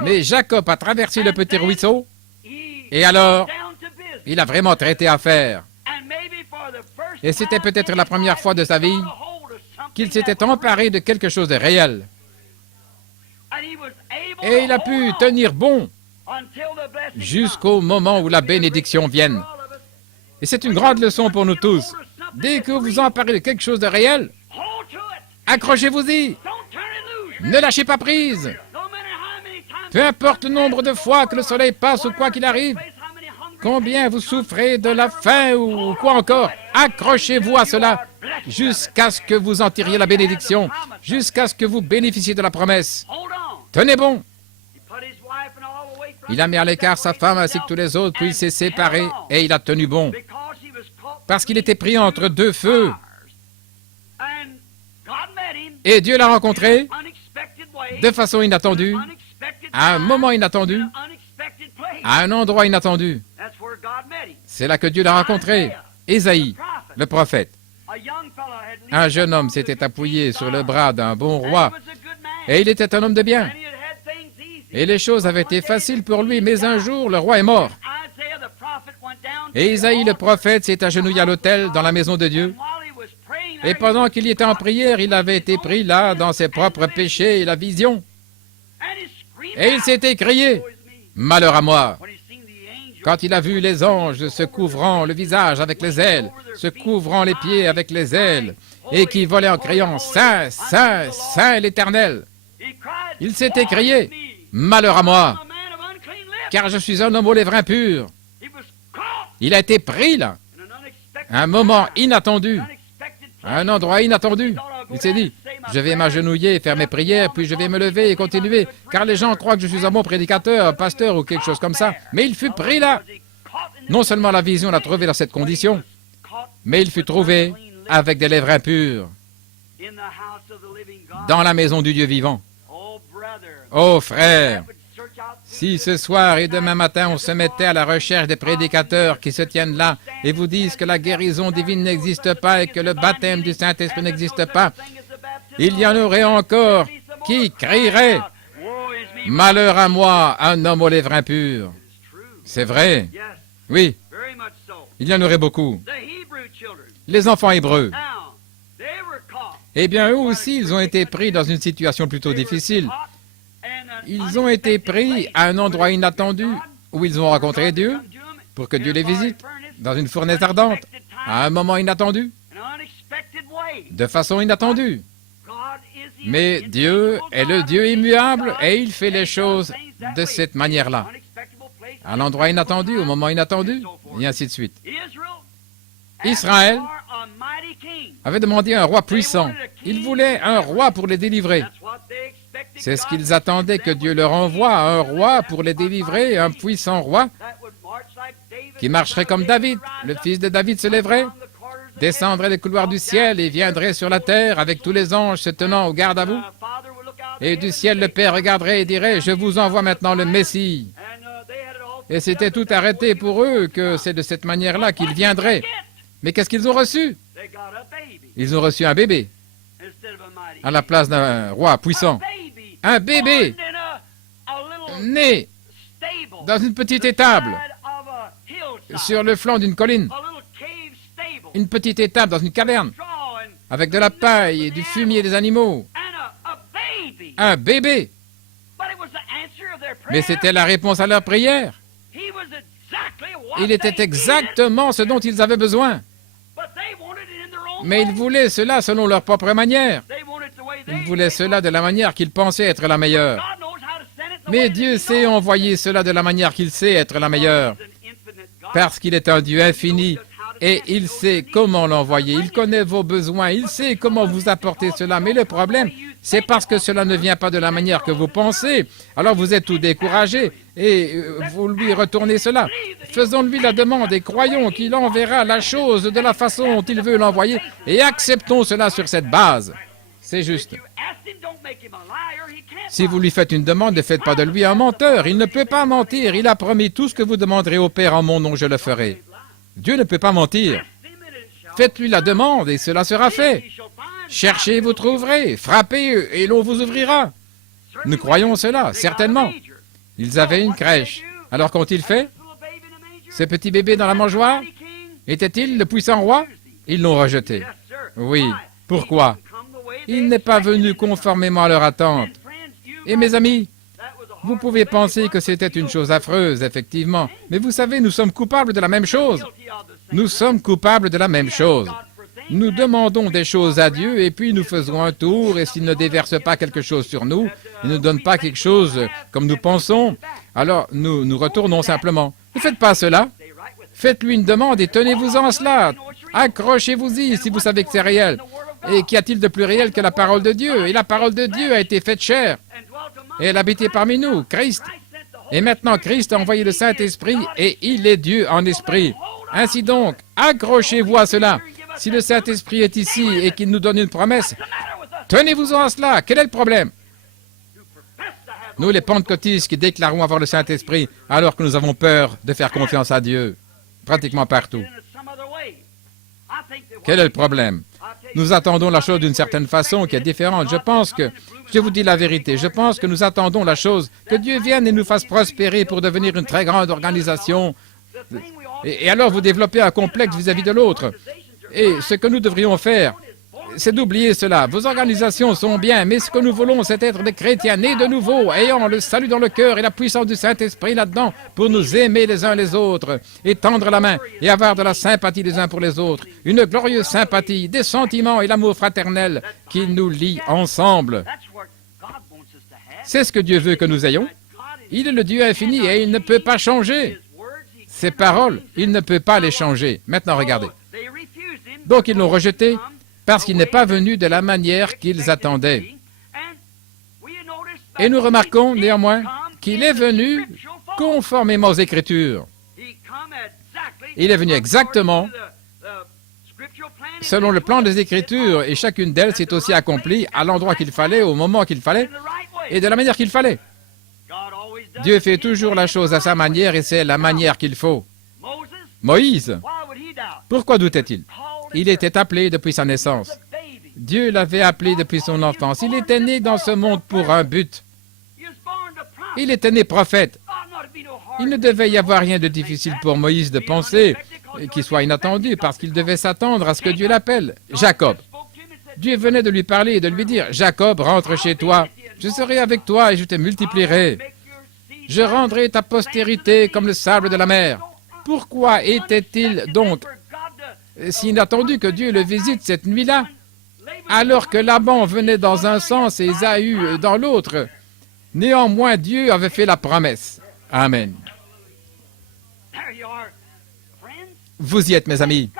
Mais Jacob a traversé le petit ruisseau, et alors, il a vraiment traité affaire. Et c'était peut-être la première fois de sa vie qu'il s'était emparé de quelque chose de réel. Et il a pu tenir bon jusqu'au moment où la bénédiction vienne. Et c'est une grande leçon pour nous tous. Dès que vous vous emparez de quelque chose de réel, accrochez-vous-y. Ne lâchez pas prise. Peu importe le nombre de fois que le soleil passe ou quoi qu'il arrive, combien vous souffrez de la faim ou quoi encore, accrochez-vous à cela jusqu'à ce que vous en tiriez la bénédiction, jusqu'à ce que vous bénéficiez de la promesse. Tenez bon. Il a mis à l'écart sa femme ainsi que tous les autres, puis il s'est séparé et il a tenu bon. Parce qu'il était pris entre deux feux. Et Dieu l'a rencontré de façon inattendue, à un moment inattendu, à un endroit inattendu. C'est là que Dieu l'a rencontré. Ésaïe, le prophète. Un jeune homme s'était appuyé sur le bras d'un bon roi, et il était un homme de bien. Et les choses avaient été faciles pour lui, mais un jour, le roi est mort. Et Ésaïe, le prophète, s'est agenouillé à l'autel dans la maison de Dieu. Et pendant qu'il y était en prière, il avait été pris là, dans ses propres péchés et la vision. Et il s'est écrié, « Malheur à moi !» Quand il a vu les anges se couvrant le visage avec les ailes, se couvrant les pieds avec les ailes, et qui volaient en criant, « Saint, Saint, Saint l'Éternel !» Il s'est écrié, « Malheur à moi, car je suis un homme aux lèvres impures. » Il a été pris là, à un moment inattendu, à un endroit inattendu. Il s'est dit, je vais m'agenouiller, faire mes prières, puis je vais me lever et continuer, car les gens croient que je suis un bon prédicateur, pasteur ou quelque chose comme ça. Mais il fut pris là. Non seulement la vision l'a trouvé dans cette condition, mais il fut trouvé avec des lèvres impures dans la maison du Dieu vivant. Oh frère, si ce soir et demain matin on se mettait à la recherche des prédicateurs qui se tiennent là et vous disent que la guérison divine n'existe pas et que le baptême du Saint-Esprit n'existe pas, il y en aurait encore qui crieraient « Malheur à moi, un homme aux lèvres impures ». C'est vrai, oui, il y en aurait beaucoup. Les enfants hébreux, eh bien eux aussi ils ont été pris dans une situation plutôt difficile. Ils ont été pris à un endroit inattendu où ils ont rencontré Dieu pour que Dieu les visite dans une fournaise ardente, à un moment inattendu, de façon inattendue. Mais Dieu est le Dieu immuable et il fait les choses de cette manière-là, à l'endroit inattendu, au moment inattendu, et ainsi de suite. Israël avait demandé un roi puissant. Il voulait un roi pour les délivrer. C'est ce qu'ils attendaient, que Dieu leur envoie, un roi pour les délivrer, un puissant roi qui marcherait comme David. Le fils de David se lèverait, descendrait les couloirs du ciel et viendrait sur la terre avec tous les anges se tenant au garde à vous. Et du ciel, le Père regarderait et dirait, « Je vous envoie maintenant le Messie. » Et c'était tout arrêté pour eux que c'est de cette manière-là qu'ils viendraient. Mais qu'est-ce qu'ils ont reçu? Ils ont reçu un bébé à la place d'un roi puissant. Un bébé né dans une petite étable sur le flanc d'une colline. Une petite étable dans une caverne avec de la paille et du fumier des animaux. Un bébé. Mais c'était la réponse à leur prière. Il était exactement ce dont ils avaient besoin. Mais ils voulaient cela selon leur propre manière. Ils voulaient cela de la manière qu'ils pensaient être la meilleure. Mais Dieu sait envoyer cela de la manière qu'il sait être la meilleure. Parce qu'il est un Dieu infini et il sait comment l'envoyer. Il connaît vos besoins, il sait comment vous apporter cela. Mais le problème, c'est parce que cela ne vient pas de la manière que vous pensez. Alors vous êtes tout découragé et vous lui retournez cela. Faisons-lui la demande et croyons qu'il enverra la chose de la façon dont il veut l'envoyer et acceptons cela sur cette base. C'est juste. Si vous lui faites une demande, ne faites pas de lui un menteur. Il ne peut pas mentir. Il a promis tout ce que vous demanderez au Père en mon nom, je le ferai. Dieu ne peut pas mentir. Faites-lui la demande et cela sera fait. Cherchez, vous trouverez. Frappez et l'on vous ouvrira. Nous croyons cela, certainement. Ils avaient une crèche. Alors qu'ont-ils fait? Ce petit bébé dans la mangeoire? Était-il le puissant roi? Ils l'ont rejeté. Oui. Pourquoi? Il n'est pas venu conformément à leur attente. Et mes amis, vous pouvez penser que c'était une chose affreuse, effectivement. Mais vous savez, nous sommes coupables de la même chose. Nous sommes coupables de la même chose. Nous demandons des choses à Dieu et puis nous faisons un tour et s'il ne déverse pas quelque chose sur nous, il ne donne pas quelque chose comme nous pensons, alors nous retournons simplement. Ne faites pas cela. Faites-lui une demande et tenez-vous-en à cela. Accrochez-vous-y si vous savez que c'est réel. Et qu'y a-t-il de plus réel que la parole de Dieu? Et la parole de Dieu a été faite chair. Et elle habitait parmi nous, Christ. Et maintenant, Christ a envoyé le Saint-Esprit et il est Dieu en esprit. Ainsi donc, accrochez-vous à cela. Si le Saint-Esprit est ici et qu'il nous donne une promesse, tenez-vous-en à cela. Quel est le problème? Nous, les pentecôtistes qui déclarons avoir le Saint-Esprit, alors que nous avons peur de faire confiance à Dieu, pratiquement partout. Quel est le problème? Nous attendons la chose d'une certaine façon qui est différente. Je vous dis la vérité, je pense que nous attendons la chose, que Dieu vienne et nous fasse prospérer pour devenir une très grande organisation. Et alors vous développez un complexe vis-à-vis de l'autre. Et ce que nous devrions faire, c'est d'oublier cela. Vos organisations sont bien, mais ce que nous voulons, c'est être des chrétiens nés de nouveau, ayant le salut dans le cœur et la puissance du Saint-Esprit là-dedans, pour nous aimer les uns les autres, et tendre la main, et avoir de la sympathie les uns pour les autres, une glorieuse sympathie, des sentiments et l'amour fraternel qui nous lient ensemble. C'est ce que Dieu veut que nous ayons. Il est le Dieu infini et il ne peut pas changer. Ses paroles, il ne peut pas les changer. Maintenant, regardez. Donc, ils l'ont rejeté parce qu'il n'est pas venu de la manière qu'ils attendaient. Et nous remarquons néanmoins qu'il est venu conformément aux Écritures. Il est venu exactement selon le plan des Écritures, et chacune d'elles s'est aussi accomplie à l'endroit qu'il fallait, au moment qu'il fallait, et de la manière qu'il fallait. Dieu fait toujours la chose à sa manière, et c'est la manière qu'il faut. Moïse, pourquoi doutait-il? Il était appelé depuis sa naissance. Dieu l'avait appelé depuis son enfance. Il était né dans ce monde pour un but. Il était né prophète. Il ne devait y avoir rien de difficile pour Moïse de penser qu'il soit inattendu, parce qu'il devait s'attendre à ce que Dieu l'appelle. Jacob. Dieu venait de lui parler et de lui dire, « Jacob, rentre chez toi. Je serai avec toi et je te multiplierai. Je rendrai ta postérité comme le sable de la mer. » Pourquoi était-il donc si inattendu que Dieu le visite cette nuit-là, alors que Laban venait dans un sens et Ésaü dans l'autre? Néanmoins, Dieu avait fait la promesse. Amen. Vous y êtes, mes amis.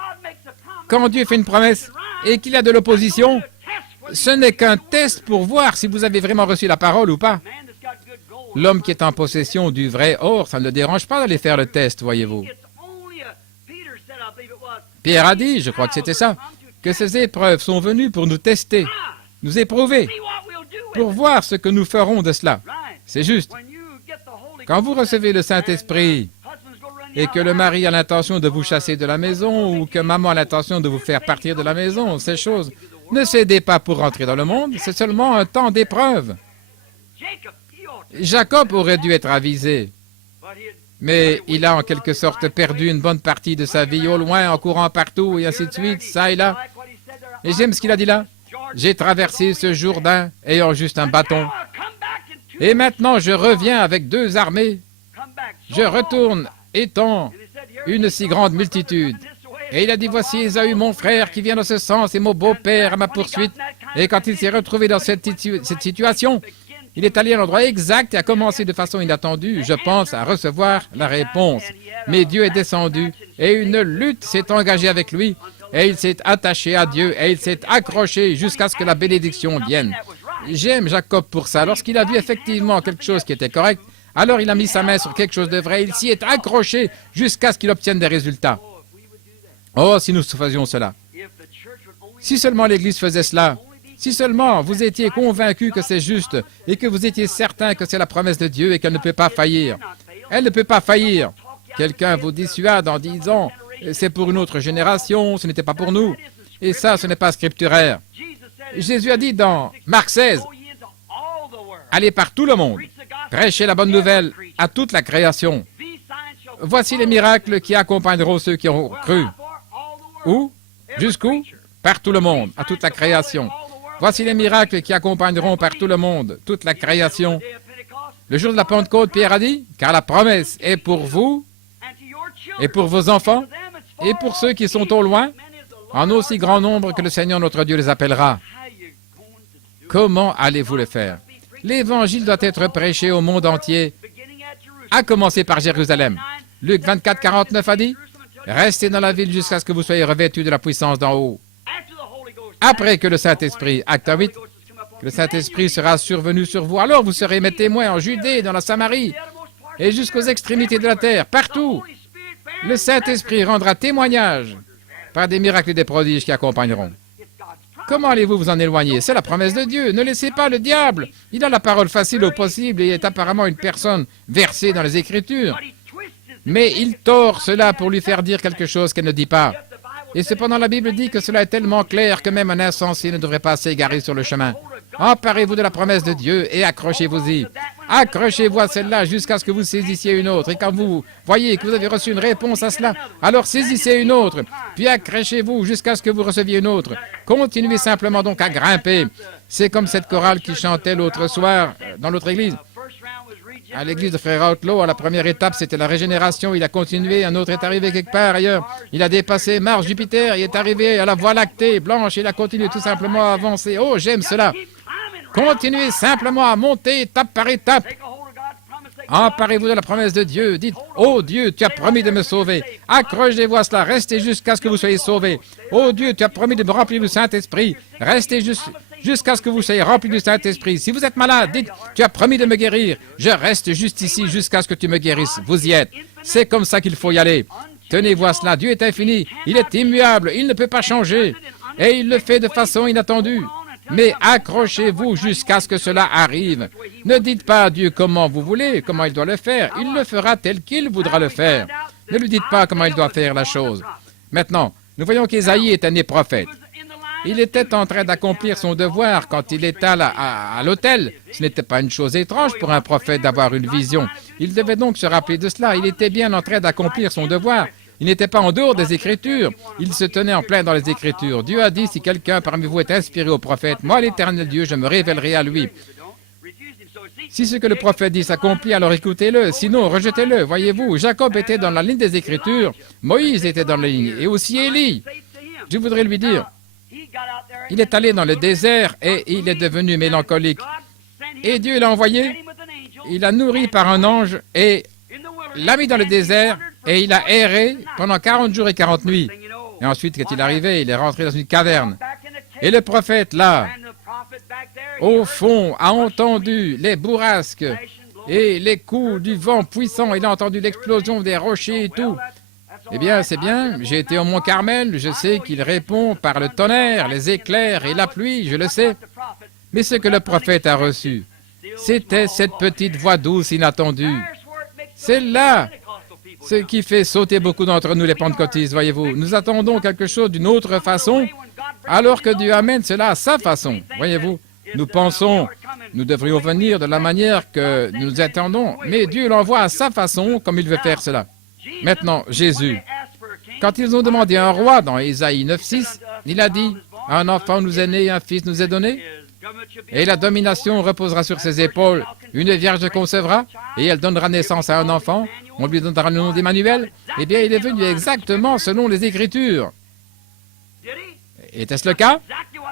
Quand Dieu fait une promesse et qu'il y a de l'opposition, ce n'est qu'un test pour voir si vous avez vraiment reçu la parole ou pas. L'homme qui est en possession du vrai or, ça ne le dérange pas d'aller faire le test, voyez-vous. Pierre a dit, je crois que c'était ça, que ces épreuves sont venues pour nous tester, nous éprouver, pour voir ce que nous ferons de cela. C'est juste. Quand vous recevez le Saint-Esprit et que le mari a l'intention de vous chasser de la maison ou que maman a l'intention de vous faire partir de la maison, ces choses, ne cédez pas pour rentrer dans le monde, c'est seulement un temps d'épreuve. Jacob aurait dû être avisé, mais il a en quelque sorte perdu une bonne partie de sa vie au loin, en courant partout, et ainsi de suite, ça et là. Et j'aime ce qu'il a dit là. J'ai traversé ce Jourdain ayant juste un bâton. Et maintenant, je reviens avec 2 armées. Je retourne étant une si grande multitude. Et il a dit, voici Ésaü, mon frère, qui vient dans ce sens, et mon beau-père à ma poursuite. Et quand il s'est retrouvé dans cette situation, il est allé à l'endroit exact et a commencé de façon inattendue, je pense, à recevoir la réponse. Mais Dieu est descendu et une lutte s'est engagée avec lui et il s'est attaché à Dieu et il s'est accroché jusqu'à ce que la bénédiction vienne. J'aime Jacob pour ça. Lorsqu'il a vu effectivement quelque chose qui était correct, alors il a mis sa main sur quelque chose de vrai. Il s'y est accroché jusqu'à ce qu'il obtienne des résultats. Oh, si nous faisions cela. Si seulement l'Église faisait cela. Si seulement vous étiez convaincu que c'est juste et que vous étiez certain que c'est la promesse de Dieu et qu'elle ne peut pas faillir. Elle ne peut pas faillir. Quelqu'un vous dissuade en disant « c'est pour une autre génération, ce n'était pas pour nous ». Et ça, ce n'est pas scripturaire. Jésus a dit dans Marc 16 « Allez par tout le monde, prêchez la bonne nouvelle à toute la création. Voici les miracles qui accompagneront ceux qui ont cru. » Où? Jusqu'où? Par tout le monde, à toute la création. Voici les miracles qui accompagneront par tout le monde, toute la création. Le jour de la Pentecôte, Pierre a dit, car la promesse est pour vous et pour vos enfants et pour ceux qui sont au loin, en aussi grand nombre que le Seigneur notre Dieu les appellera. Comment allez-vous le faire? L'Évangile doit être prêché au monde entier, à commencer par Jérusalem. Luc 24, 49 a dit, restez dans la ville jusqu'à ce que vous soyez revêtus de la puissance d'en haut. Après que le Saint-Esprit, acte 8, que le Saint-Esprit sera survenu sur vous, alors vous serez mes témoins en Judée, dans la Samarie, et jusqu'aux extrémités de la terre, partout. Le Saint-Esprit rendra témoignage par des miracles et des prodiges qui accompagneront. Comment allez-vous vous en éloigner? C'est la promesse de Dieu. Ne laissez pas le diable. Il a la parole facile au possible et est apparemment une personne versée dans les Écritures. Mais il tord cela pour lui faire dire quelque chose qu'elle ne dit pas. Et cependant, la Bible dit que cela est tellement clair que même un insensé ne devrait pas s'égarer sur le chemin. Emparez-vous de la promesse de Dieu et accrochez-vous-y. Accrochez-vous à celle-là jusqu'à ce que vous saisissiez une autre. Et quand vous voyez que vous avez reçu une réponse à cela, alors saisissez une autre. Puis accrochez-vous jusqu'à ce que vous receviez une autre. Continuez simplement donc à grimper. C'est comme cette chorale qui chantait l'autre soir dans l'autre église. À l'église de Frère Outlaw, à la première étape, c'était la régénération. Il a continué, un autre est arrivé quelque part ailleurs. Il a dépassé Mars, Jupiter, il est arrivé à la Voie lactée, blanche, il a continué tout simplement à avancer. Oh, j'aime cela. Continuez simplement à monter étape par étape. Emparez-vous de la promesse de Dieu. Dites, oh Dieu, tu as promis de me sauver. Accrochez-vous à cela. Restez jusqu'à ce que vous soyez sauvés. Oh Dieu, tu as promis de me remplir du Saint-Esprit. Restez jusqu'à ce que vous soyez remplis du Saint-Esprit. Si vous êtes malade, dites, tu as promis de me guérir. Je reste juste ici jusqu'à ce que tu me guérisses. Vous y êtes. C'est comme ça qu'il faut y aller. Tenez-vous à cela. Dieu est infini. Il est immuable. Il ne peut pas changer. Et il le fait de façon inattendue. Mais accrochez-vous jusqu'à ce que cela arrive. Ne dites pas à Dieu comment vous voulez, comment il doit le faire. Il le fera tel qu'il voudra le faire. Ne lui dites pas comment il doit faire la chose. Maintenant, nous voyons qu'Ésaïe est un né prophète. Il était en train d'accomplir son devoir quand il était à l'autel. Ce n'était pas une chose étrange pour un prophète d'avoir une vision. Il devait donc se rappeler de cela. Il était bien en train d'accomplir son devoir. Il n'était pas en dehors des Écritures. Il se tenait en plein dans les Écritures. Dieu a dit, si quelqu'un parmi vous est inspiré au prophète, moi, l'Éternel Dieu, je me révélerai à lui. Si ce que le prophète dit s'accomplit, alors écoutez-le. Sinon, rejetez-le. Voyez-vous, Jacob était dans la ligne des Écritures. Moïse était dans la ligne. Et aussi Élie. Je voudrais lui dire, il est allé dans le désert et il est devenu mélancolique. Et Dieu l'a envoyé. Il l'a nourri par un ange et l'a mis dans le désert. Et il a erré pendant 40 jours et 40 nuits. Et ensuite, quand il est arrivé, il est rentré dans une caverne. Et le prophète, là, au fond, a entendu les bourrasques et les coups du vent puissant. Il a entendu l'explosion des rochers et tout. Eh bien, c'est bien. J'ai été au Mont Carmel. Je sais qu'il répond par le tonnerre, les éclairs et la pluie. Je le sais. Mais ce que le prophète a reçu, c'était cette petite voix douce, inattendue. C'est là ce qui fait sauter beaucoup d'entre nous, les pentecôtistes, voyez-vous. Nous attendons quelque chose d'une autre façon, alors que Dieu amène cela à sa façon, voyez-vous. Nous pensons, nous devrions venir de la manière que nous attendons, mais Dieu l'envoie à sa façon, comme il veut faire cela. Maintenant, Jésus, quand ils ont demandé un roi dans Ésaïe 9,6, il a dit, « Un enfant nous est né, un fils nous est donné, et la domination reposera sur ses épaules. Une vierge concevra, et elle donnera naissance à un enfant. On lui donnera le nom d'Emmanuel. » Eh bien, il est venu exactement selon les Écritures. Était-ce le cas?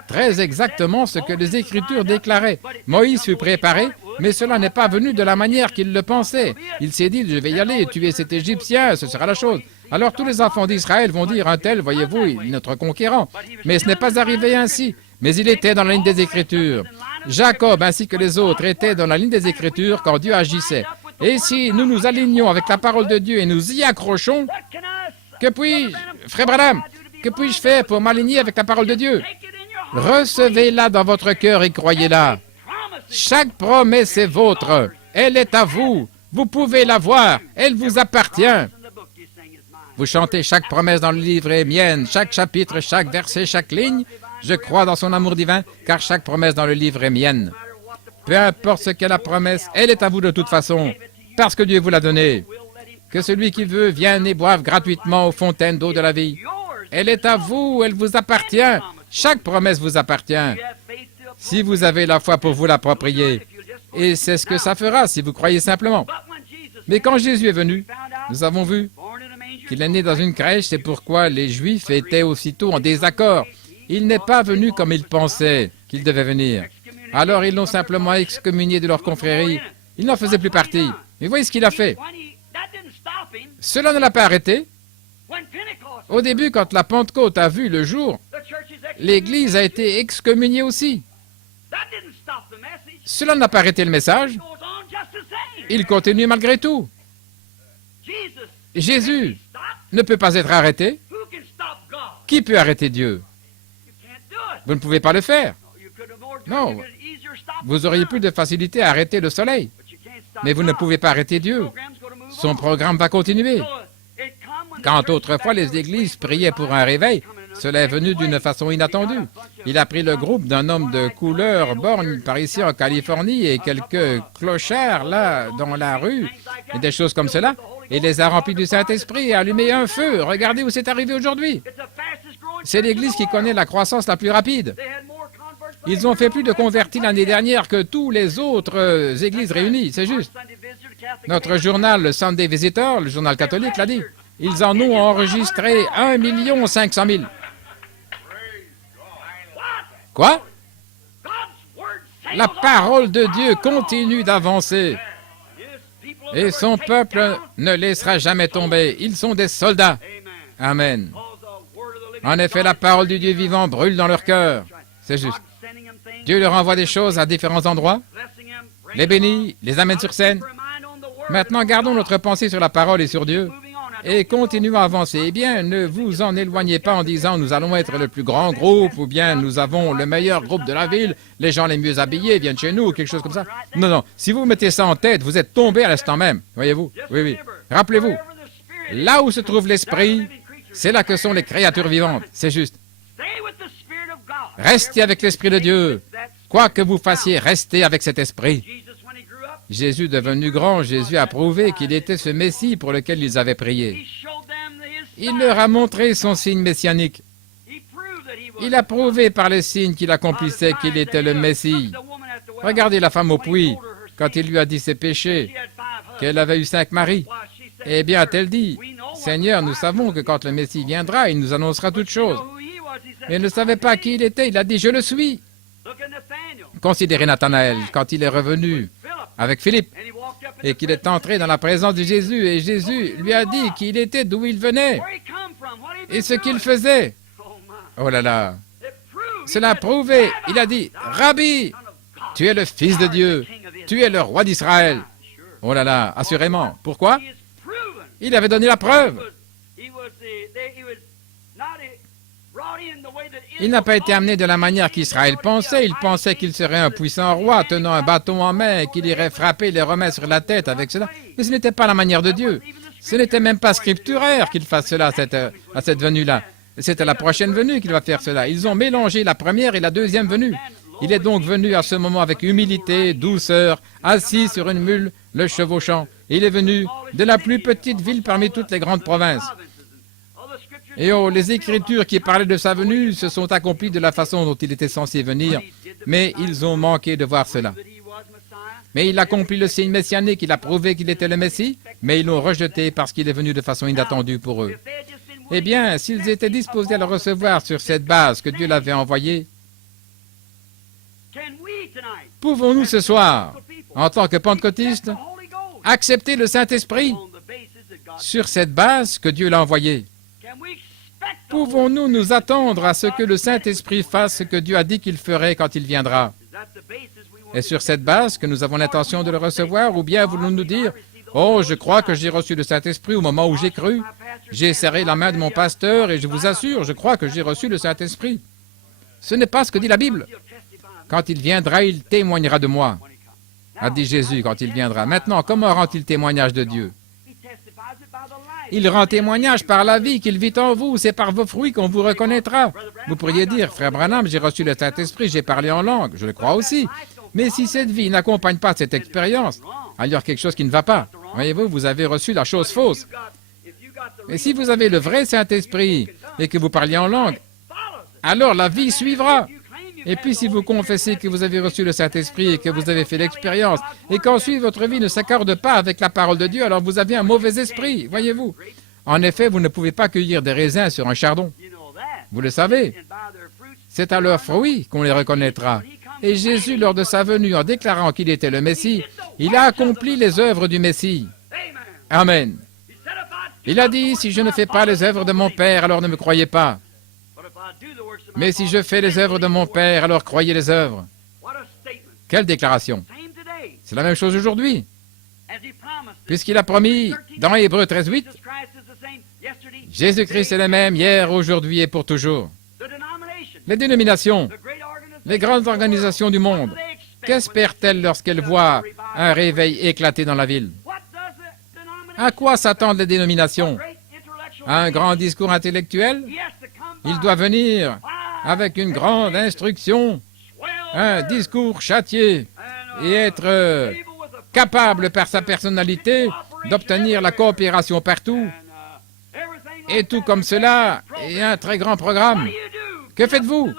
Très exactement ce que les Écritures déclaraient. Moïse fut préparé, mais cela n'est pas venu de la manière qu'il le pensait. Il s'est dit, je vais y aller, tuer cet Égyptien, ce sera la chose. Alors tous les enfants d'Israël vont dire, un tel, voyez-vous, il est notre conquérant. Mais ce n'est pas arrivé ainsi. Mais il était dans la ligne des Écritures. Jacob ainsi que les autres étaient dans la ligne des Écritures quand Dieu agissait. Et si nous nous alignons avec la parole de Dieu et nous y accrochons, que puis-je, frère Branham, que puis-je faire pour m'aligner avec la parole de Dieu? Recevez-la dans votre cœur et croyez-la. Chaque promesse est vôtre. Elle est à vous. Vous pouvez la voir. Elle vous appartient. Vous chantez chaque promesse dans le livre est mienne, chaque chapitre, chaque verset, chaque ligne. Je crois dans son amour divin, car chaque promesse dans le livre est mienne. Peu importe ce qu'est la promesse, elle est à vous de toute façon, parce que Dieu vous l'a donnée. Que celui qui veut vienne et boive gratuitement aux fontaines d'eau de la vie. Elle est à vous, elle vous appartient. Chaque promesse vous appartient. Si vous avez la foi pour vous l'approprier. Et c'est ce que ça fera si vous croyez simplement. Mais quand Jésus est venu, nous avons vu qu'il est né dans une crèche, c'est pourquoi les Juifs étaient aussitôt en désaccord. Il n'est pas venu comme ils pensaient qu'il devait venir. Alors ils l'ont simplement excommunié de leur confrérie. Il n'en faisait plus partie. Mais voyez ce qu'il a fait. Cela ne l'a pas arrêté. Au début, quand la Pentecôte a vu le jour, l'Église a été excommuniée aussi. Cela n'a pas arrêté le message. Il continue malgré tout. Jésus ne peut pas être arrêté. Qui peut arrêter Dieu? Vous ne pouvez pas le faire. Non. Vous auriez plus de facilité à arrêter le soleil. Mais vous ne pouvez pas arrêter Dieu. Son programme va continuer. Quand autrefois les églises priaient pour un réveil, cela est venu d'une façon inattendue. Il a pris le groupe d'un homme de couleur borgne par ici en Californie et quelques clochards là dans la rue et des choses comme cela et les a remplis du Saint-Esprit et allumé un feu. Regardez où c'est arrivé aujourd'hui. C'est l'église qui connaît la croissance la plus rapide. Ils ont fait plus de convertis l'année dernière que tous les autres églises réunies, c'est juste. Notre journal, le Sunday Visitor, le journal catholique, l'a dit. Ils en ont enregistré 1 500 000. Quoi? La parole de Dieu continue d'avancer. Et son peuple ne laissera jamais tomber. Ils sont des soldats. Amen. En effet, la parole du Dieu vivant brûle dans leur cœur. C'est juste. Dieu leur envoie des choses à différents endroits, les bénit, les amène sur scène. Maintenant, gardons notre pensée sur la parole et sur Dieu et continuons à avancer. Eh bien, ne vous en éloignez pas en disant « nous allons être le plus grand groupe » ou bien « nous avons le meilleur groupe de la ville, les gens les mieux habillés viennent chez nous » ou quelque chose comme ça. Non, non, si vous mettez ça en tête, vous êtes tombé à l'instant même, voyez-vous. Oui, oui. Rappelez-vous, là où se trouve l'esprit, c'est là que sont les créatures vivantes, c'est juste. Restez avec l'Esprit de Dieu. Quoi que vous fassiez, restez avec cet esprit. Jésus devenu grand, Jésus a prouvé qu'il était ce Messie pour lequel ils avaient prié. Il leur a montré son signe messianique. Il a prouvé par les signes qu'il accomplissait qu'il était le Messie. Regardez la femme au puits, quand il lui a dit ses péchés, qu'elle avait eu 5 maris. Eh bien, a-t-elle dit, « Seigneur, nous savons que quand le Messie viendra, il nous annoncera toutes choses. » Mais il ne savait pas qui il était. Il a dit, « Je le suis. » Considérez Nathanaël, quand il est revenu avec Philippe et qu'il est entré dans la présence de Jésus et Jésus lui a dit qui il était, d'où il venait et ce qu'il faisait. Oh là là, cela a prouvé. Il a dit, « Rabbi, tu es le Fils de Dieu, tu es le roi d'Israël. » Oh là là, assurément. Pourquoi? Il avait donné la preuve. Il n'a pas été amené de la manière qu'Israël pensait. Il pensait qu'il serait un puissant roi tenant un bâton en main et qu'il irait frapper les Romains sur la tête avec cela. Mais ce n'était pas la manière de Dieu. Ce n'était même pas scripturaire qu'il fasse cela à cette venue-là. C'est à la prochaine venue qu'il va faire cela. Ils ont mélangé la première et la deuxième venue. Il est donc venu à ce moment avec humilité, douceur, assis sur une mule, le chevauchant. Il est venu de la plus petite ville parmi toutes les grandes provinces. Et oh, les Écritures qui parlaient de sa venue se sont accomplies de la façon dont il était censé venir, mais ils ont manqué de voir cela. Mais il accomplit le signe messianique, il a prouvé qu'il était le Messie, mais ils l'ont rejeté parce qu'il est venu de façon inattendue pour eux. Eh bien, s'ils étaient disposés à le recevoir sur cette base que Dieu l'avait envoyé, pouvons-nous ce soir, en tant que pentecôtistes, accepter le Saint-Esprit sur cette base que Dieu l'a envoyé? Pouvons-nous nous attendre à ce que le Saint-Esprit fasse ce que Dieu a dit qu'il ferait quand il viendra? Est-ce sur cette base que nous avons l'intention de le recevoir, ou bien voulons-nous dire, « Oh, je crois que j'ai reçu le Saint-Esprit au moment où j'ai cru. J'ai serré la main de mon pasteur et je vous assure, je crois que j'ai reçu le Saint-Esprit. » Ce n'est pas ce que dit la Bible. Quand il viendra, il témoignera de moi, a dit Jésus quand il viendra. Maintenant, comment rend-il témoignage de Dieu? Il rend témoignage par la vie qu'il vit en vous. C'est par vos fruits qu'on vous reconnaîtra. Vous pourriez dire, frère Branham, j'ai reçu le Saint-Esprit, j'ai parlé en langue. Je le crois aussi. Mais si cette vie n'accompagne pas cette expérience, alors il y a quelque chose qui ne va pas. Voyez-vous, vous avez reçu la chose fausse. Mais si vous avez le vrai Saint-Esprit et que vous parliez en langue, alors la vie suivra. Et puis si vous confessez que vous avez reçu le Saint-Esprit et que vous avez fait l'expérience, et qu'ensuite votre vie ne s'accorde pas avec la parole de Dieu, alors vous avez un mauvais esprit, voyez-vous. En effet, vous ne pouvez pas cueillir des raisins sur un chardon. Vous le savez. C'est à leurs fruits qu'on les reconnaîtra. Et Jésus, lors de sa venue, en déclarant qu'il était le Messie, il a accompli les œuvres du Messie. Amen. Il a dit, si je ne fais pas les œuvres de mon Père, alors ne me croyez pas. Mais si je fais les œuvres de mon Père, alors croyez les œuvres. Quelle déclaration! C'est la même chose aujourd'hui. Puisqu'il a promis dans Hébreux 13:8, Jésus-Christ est le même hier, aujourd'hui et pour toujours. Les dénominations, les grandes organisations du monde, qu'espèrent-elles lorsqu'elles voient un réveil éclater dans la ville? À quoi s'attendent les dénominations? À un grand discours intellectuel? Il doit venir avec une grande instruction, un discours châtié et être capable par sa personnalité d'obtenir la coopération partout. Et tout comme cela, et un très grand programme. Que faites-vous?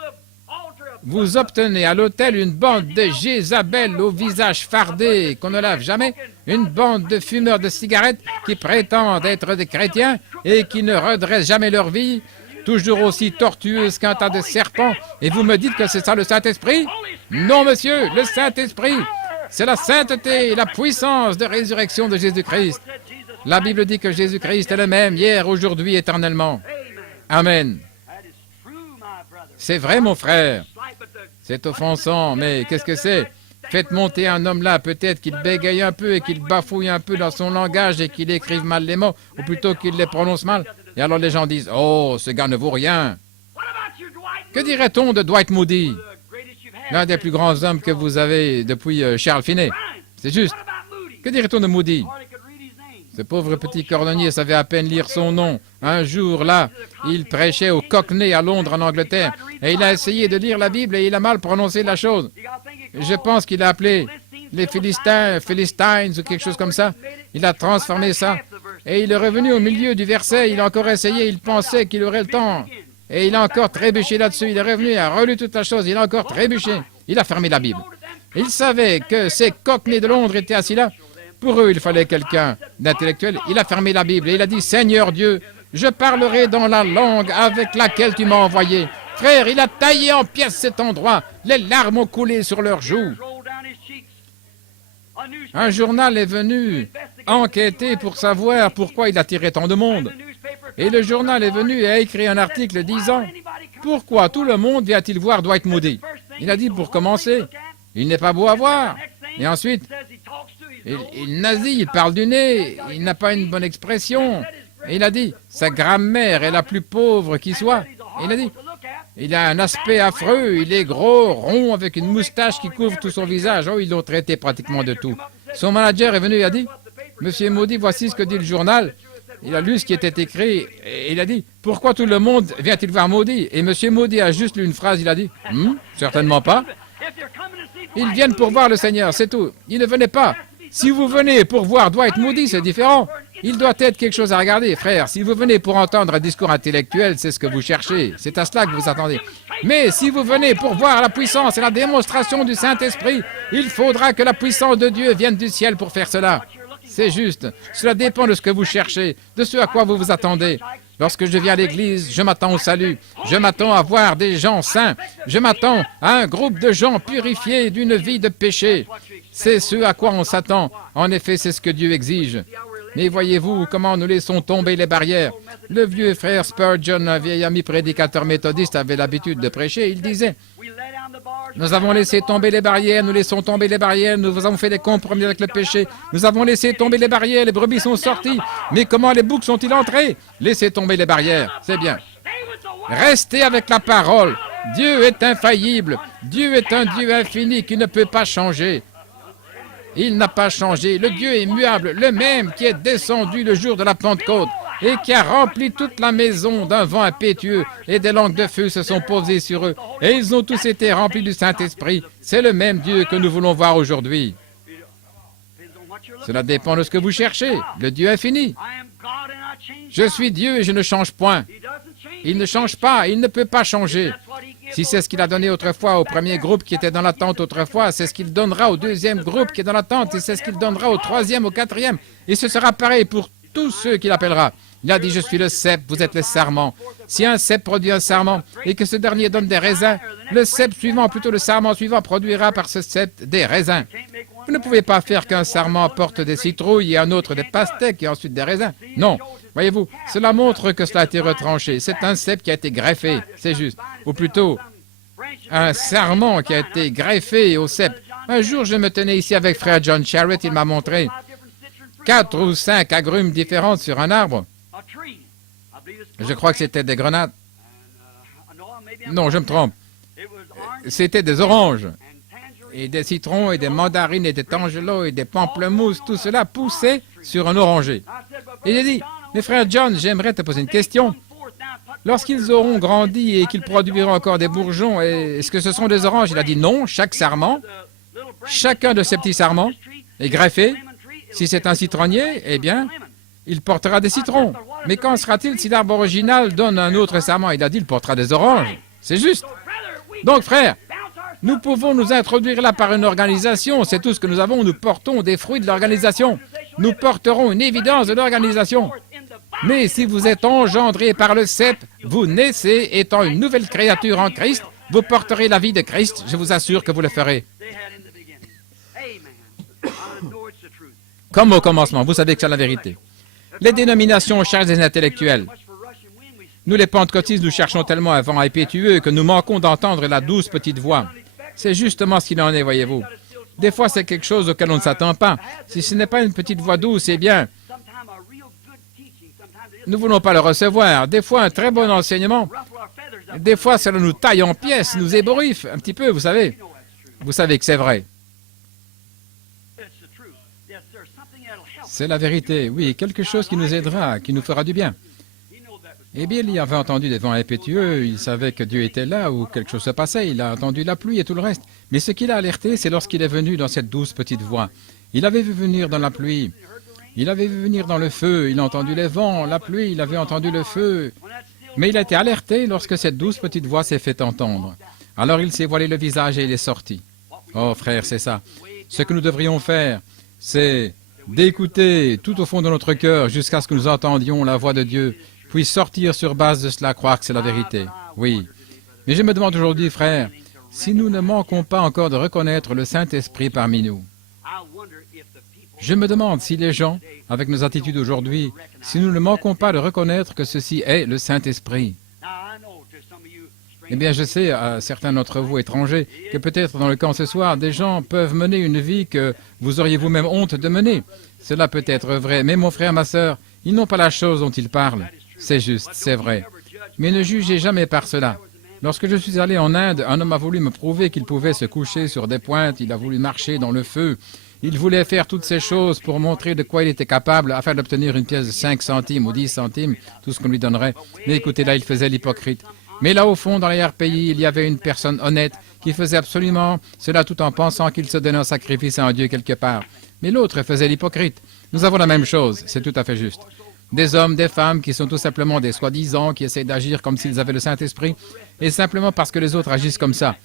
Vous obtenez à l'autel une bande de Jézabel au visage fardé qu'on ne lave jamais, une bande de fumeurs de cigarettes qui prétendent être des chrétiens et qui ne redressent jamais leur vie, toujours aussi tortueuse qu'un tas de serpents, et vous me dites que c'est ça le Saint-Esprit? Non, monsieur, le Saint-Esprit, c'est la sainteté et la puissance de résurrection de Jésus-Christ. La Bible dit que Jésus-Christ est le même hier, aujourd'hui, éternellement. Amen. C'est vrai, mon frère. C'est offensant, mais qu'est-ce que c'est? Faites monter un homme là, peut-être qu'il bégaye un peu et qu'il bafouille un peu dans son langage et qu'il écrive mal les mots, ou plutôt qu'il les prononce mal. Et alors les gens disent, « Oh, ce gars ne vaut rien. » Que dirait-on de Dwight Moody, l'un des plus grands hommes que vous avez depuis Charles Finney? C'est juste. Que dirait-on de Moody? Ce pauvre petit cordonnier savait à peine lire son nom. Un jour, là, il prêchait au Cockney à Londres, en Angleterre, et il a essayé de lire la Bible et il a mal prononcé la chose. Je pense qu'il a appelé les Philistines ou quelque chose comme ça. Il a transformé ça. Et il est revenu au milieu du verset, il a encore essayé, il pensait qu'il aurait le temps. Et il a encore trébuché là-dessus, il est revenu, il a relu toute la chose, il a encore trébuché. Il a fermé la Bible. Il savait que ces Cockneys de Londres étaient assis là. Pour eux, il fallait quelqu'un d'intellectuel. Il a fermé la Bible et il a dit, « Seigneur Dieu, je parlerai dans la langue avec laquelle tu m'as envoyé. » Frère, il a taillé en pièces cet endroit. Les larmes ont coulé sur leurs joues. Un journal est venu enquêter pour savoir pourquoi il attirait tant de monde. Et le journal est venu et a écrit un article disant, « Pourquoi tout le monde vient-il voir Dwight Moody ?» Il a dit, pour commencer, il n'est pas beau à voir. Et ensuite, il nazie, il parle du nez, il n'a pas une bonne expression. Et il a dit, sa grammaire est la plus pauvre qui soit. Et il a dit, il a un aspect affreux, il est gros, rond, avec une moustache qui couvre tout son visage. Oh, ils l'ont traité pratiquement de tout. Son manager est venu et a dit, Monsieur Moody, voici ce que dit le journal. Il a lu ce qui était écrit et il a dit, pourquoi tout le monde vient-il voir Moody? Et Monsieur Moody a juste lu une phrase, il a dit, certainement pas. Ils viennent pour voir le Seigneur, c'est tout. Ils ne venaient pas. Si vous venez pour voir Dwight Moody, c'est différent. Il doit être quelque chose à regarder, frère. Si vous venez pour entendre un discours intellectuel, c'est ce que vous cherchez. C'est à cela que vous attendez. Mais si vous venez pour voir la puissance et la démonstration du Saint-Esprit, il faudra que la puissance de Dieu vienne du ciel pour faire cela. C'est juste. Cela dépend de ce que vous cherchez, de ce à quoi vous vous attendez. Lorsque je viens à l'église, je m'attends au salut. Je m'attends à voir des gens saints. Je m'attends à un groupe de gens purifiés d'une vie de péché. C'est ce à quoi on s'attend. En effet, c'est ce que Dieu exige. Mais voyez-vous comment nous laissons tomber les barrières. Le vieux frère Spurgeon, un vieil ami prédicateur méthodiste, avait l'habitude de prêcher. Il disait, nous avons laissé tomber les barrières, nous laissons tomber les barrières, nous avons fait des compromis avec le péché, nous avons laissé tomber les barrières, les brebis sont sorties. Mais comment les boucs sont-ils entrés? Laissez tomber les barrières, c'est bien. Restez avec la parole. Dieu est infaillible. Dieu est un Dieu infini qui ne peut pas changer. Il n'a pas changé. Le Dieu est immuable, le même qui est descendu le jour de la Pentecôte et qui a rempli toute la maison d'un vent impétueux et des langues de feu se sont posées sur eux et ils ont tous été remplis du Saint-Esprit. C'est le même Dieu que nous voulons voir aujourd'hui. Cela dépend de ce que vous cherchez. Le Dieu infini. Je suis Dieu et je ne change point. Il ne change pas, il ne peut pas changer. Si c'est ce qu'il a donné autrefois au premier groupe qui était dans la tente autrefois, c'est ce qu'il donnera au deuxième groupe qui est dans la tente, et c'est ce qu'il donnera au troisième, au quatrième. Et ce sera pareil pour tous ceux qu'il appellera. Il a dit, je suis le cep, vous êtes les sarments. Si un cep produit un sarment, et que ce dernier donne des raisins, le cep suivant, plutôt le sarment suivant, produira par ce cep des raisins. Vous ne pouvez pas faire qu'un sarment porte des citrouilles et un autre des pastèques et ensuite des raisins. Non. Voyez-vous, cela montre que cela a été retranché. C'est un cep qui a été greffé, c'est juste. Ou plutôt, un sarment qui a été greffé au cep. Un jour, je me tenais ici avec frère John Charrett, il m'a montré. 4 ou 5 agrumes différentes sur un arbre. Je crois que c'était des grenades. Non, je me trompe. C'était des oranges, et des citrons, et des mandarines, et des tangelos, et des pamplemousses. Tout cela poussait sur un oranger. Et j'ai dit, mes frères John, j'aimerais te poser une question. Lorsqu'ils auront grandi et qu'ils produiront encore des bourgeons, est-ce que ce sont des oranges? Il a dit non, chaque sarment, chacun de ces petits sarments est greffé. Si c'est un citronnier, eh bien, il portera des citrons. Mais qu'en sera-t-il si l'arbre original donne un autre sarment? Il a dit, il portera des oranges. C'est juste. Donc, frère, nous pouvons nous introduire là par une organisation. C'est tout ce que nous avons. Nous portons des fruits de l'organisation. Nous porterons une évidence de l'organisation. Mais si vous êtes engendré par le cep, vous naissez étant une nouvelle créature en Christ. Vous porterez la vie de Christ. Je vous assure que vous le ferez. Comme au commencement, vous savez que c'est la vérité. Les dénominations cherchent des intellectuels. Nous, les pentecôtistes, nous cherchons tellement un vent impétueux que nous manquons d'entendre la douce petite voix. C'est justement ce qu'il en est, voyez-vous. Des fois, c'est quelque chose auquel on ne s'attend pas. Si ce n'est pas une petite voix douce, eh bien, nous ne voulons pas le recevoir. Des fois, un très bon enseignement, des fois, cela nous taille en pièces, nous ébouriffe un petit peu, vous savez. Vous savez que c'est vrai. C'est la vérité, oui, quelque chose qui nous aidera, qui nous fera du bien. Eh bien, il y avait entendu des vents impétueux, il savait que Dieu était là, ou quelque chose se passait, il a entendu la pluie et tout le reste. Mais ce qu'il a alerté, c'est lorsqu'il est venu dans cette douce petite voix. Il avait vu venir dans la pluie, il avait vu venir dans le feu, il a entendu les vents, la pluie, il avait entendu le feu. Mais il a été alerté lorsque cette douce petite voix s'est fait entendre. Alors il s'est voilé le visage et il est sorti. Oh frère, c'est ça. Ce que nous devrions faire, c'est d'écouter tout au fond de notre cœur jusqu'à ce que nous entendions la voix de Dieu, puis sortir sur base de cela, croire que c'est la vérité. Oui. Mais je me demande aujourd'hui, frère, si nous ne manquons pas encore de reconnaître le Saint-Esprit parmi nous. Je me demande si les gens, avec nos attitudes aujourd'hui, si nous ne manquons pas de reconnaître que ceci est le Saint-Esprit. Eh bien, je sais, à certains d'entre vous étrangers, que peut-être dans le camp ce soir, des gens peuvent mener une vie que vous auriez vous-même honte de mener. Cela peut être vrai, mais mon frère, ma sœur, ils n'ont pas la chose dont ils parlent. C'est juste, c'est vrai. Mais ne jugez jamais par cela. Lorsque je suis allé en Inde, un homme a voulu me prouver qu'il pouvait se coucher sur des pointes, il a voulu marcher dans le feu. Il voulait faire toutes ces choses pour montrer de quoi il était capable afin d'obtenir une pièce de 5 centimes ou 10 centimes, tout ce qu'on lui donnerait. Mais écoutez, là, il faisait l'hypocrite. Mais là, au fond, dans l'arrière-pays, il y avait une personne honnête qui faisait absolument cela tout en pensant qu'il se donnait en sacrifice à un Dieu quelque part. Mais l'autre faisait l'hypocrite. Nous avons la même chose, c'est tout à fait juste. Des hommes, des femmes qui sont tout simplement des soi-disant, qui essaient d'agir comme s'ils avaient le Saint-Esprit, et simplement parce que les autres agissent comme ça.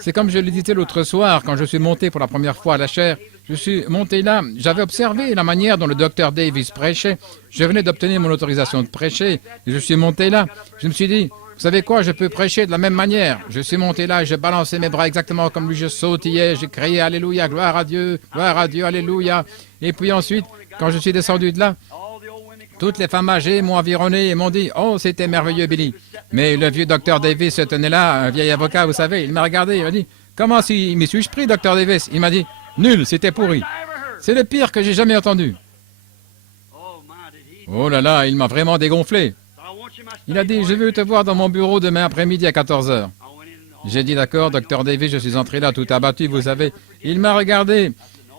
C'est comme je le disais l'autre soir, quand je suis monté pour la première fois à la chaire, je suis monté là, j'avais observé la manière dont le docteur Davis prêchait, je venais d'obtenir mon autorisation de prêcher, et je suis monté là, je me suis dit, vous savez quoi, je peux prêcher de la même manière. Je suis monté là et je balançais mes bras exactement comme lui, je sautillais, j'ai crié Alléluia, gloire à Dieu, Alléluia. Et puis ensuite, quand je suis descendu de là, toutes les femmes âgées m'ont environné et m'ont dit « Oh, c'était merveilleux, Billy ». Mais le vieux docteur Davis se tenait là, un vieil avocat, vous savez, il m'a regardé, il m'a dit « Comment m'y suis-je pris, docteur Davis ?» Il m'a dit « Nul, c'était pourri. C'est le pire que j'ai jamais entendu. » Oh là là, il m'a vraiment dégonflé. Il a dit « Je veux te voir dans mon bureau demain après-midi à 14 heures. » J'ai dit « D'accord, docteur Davis, je suis entré là tout abattu, vous savez. » Il m'a regardé.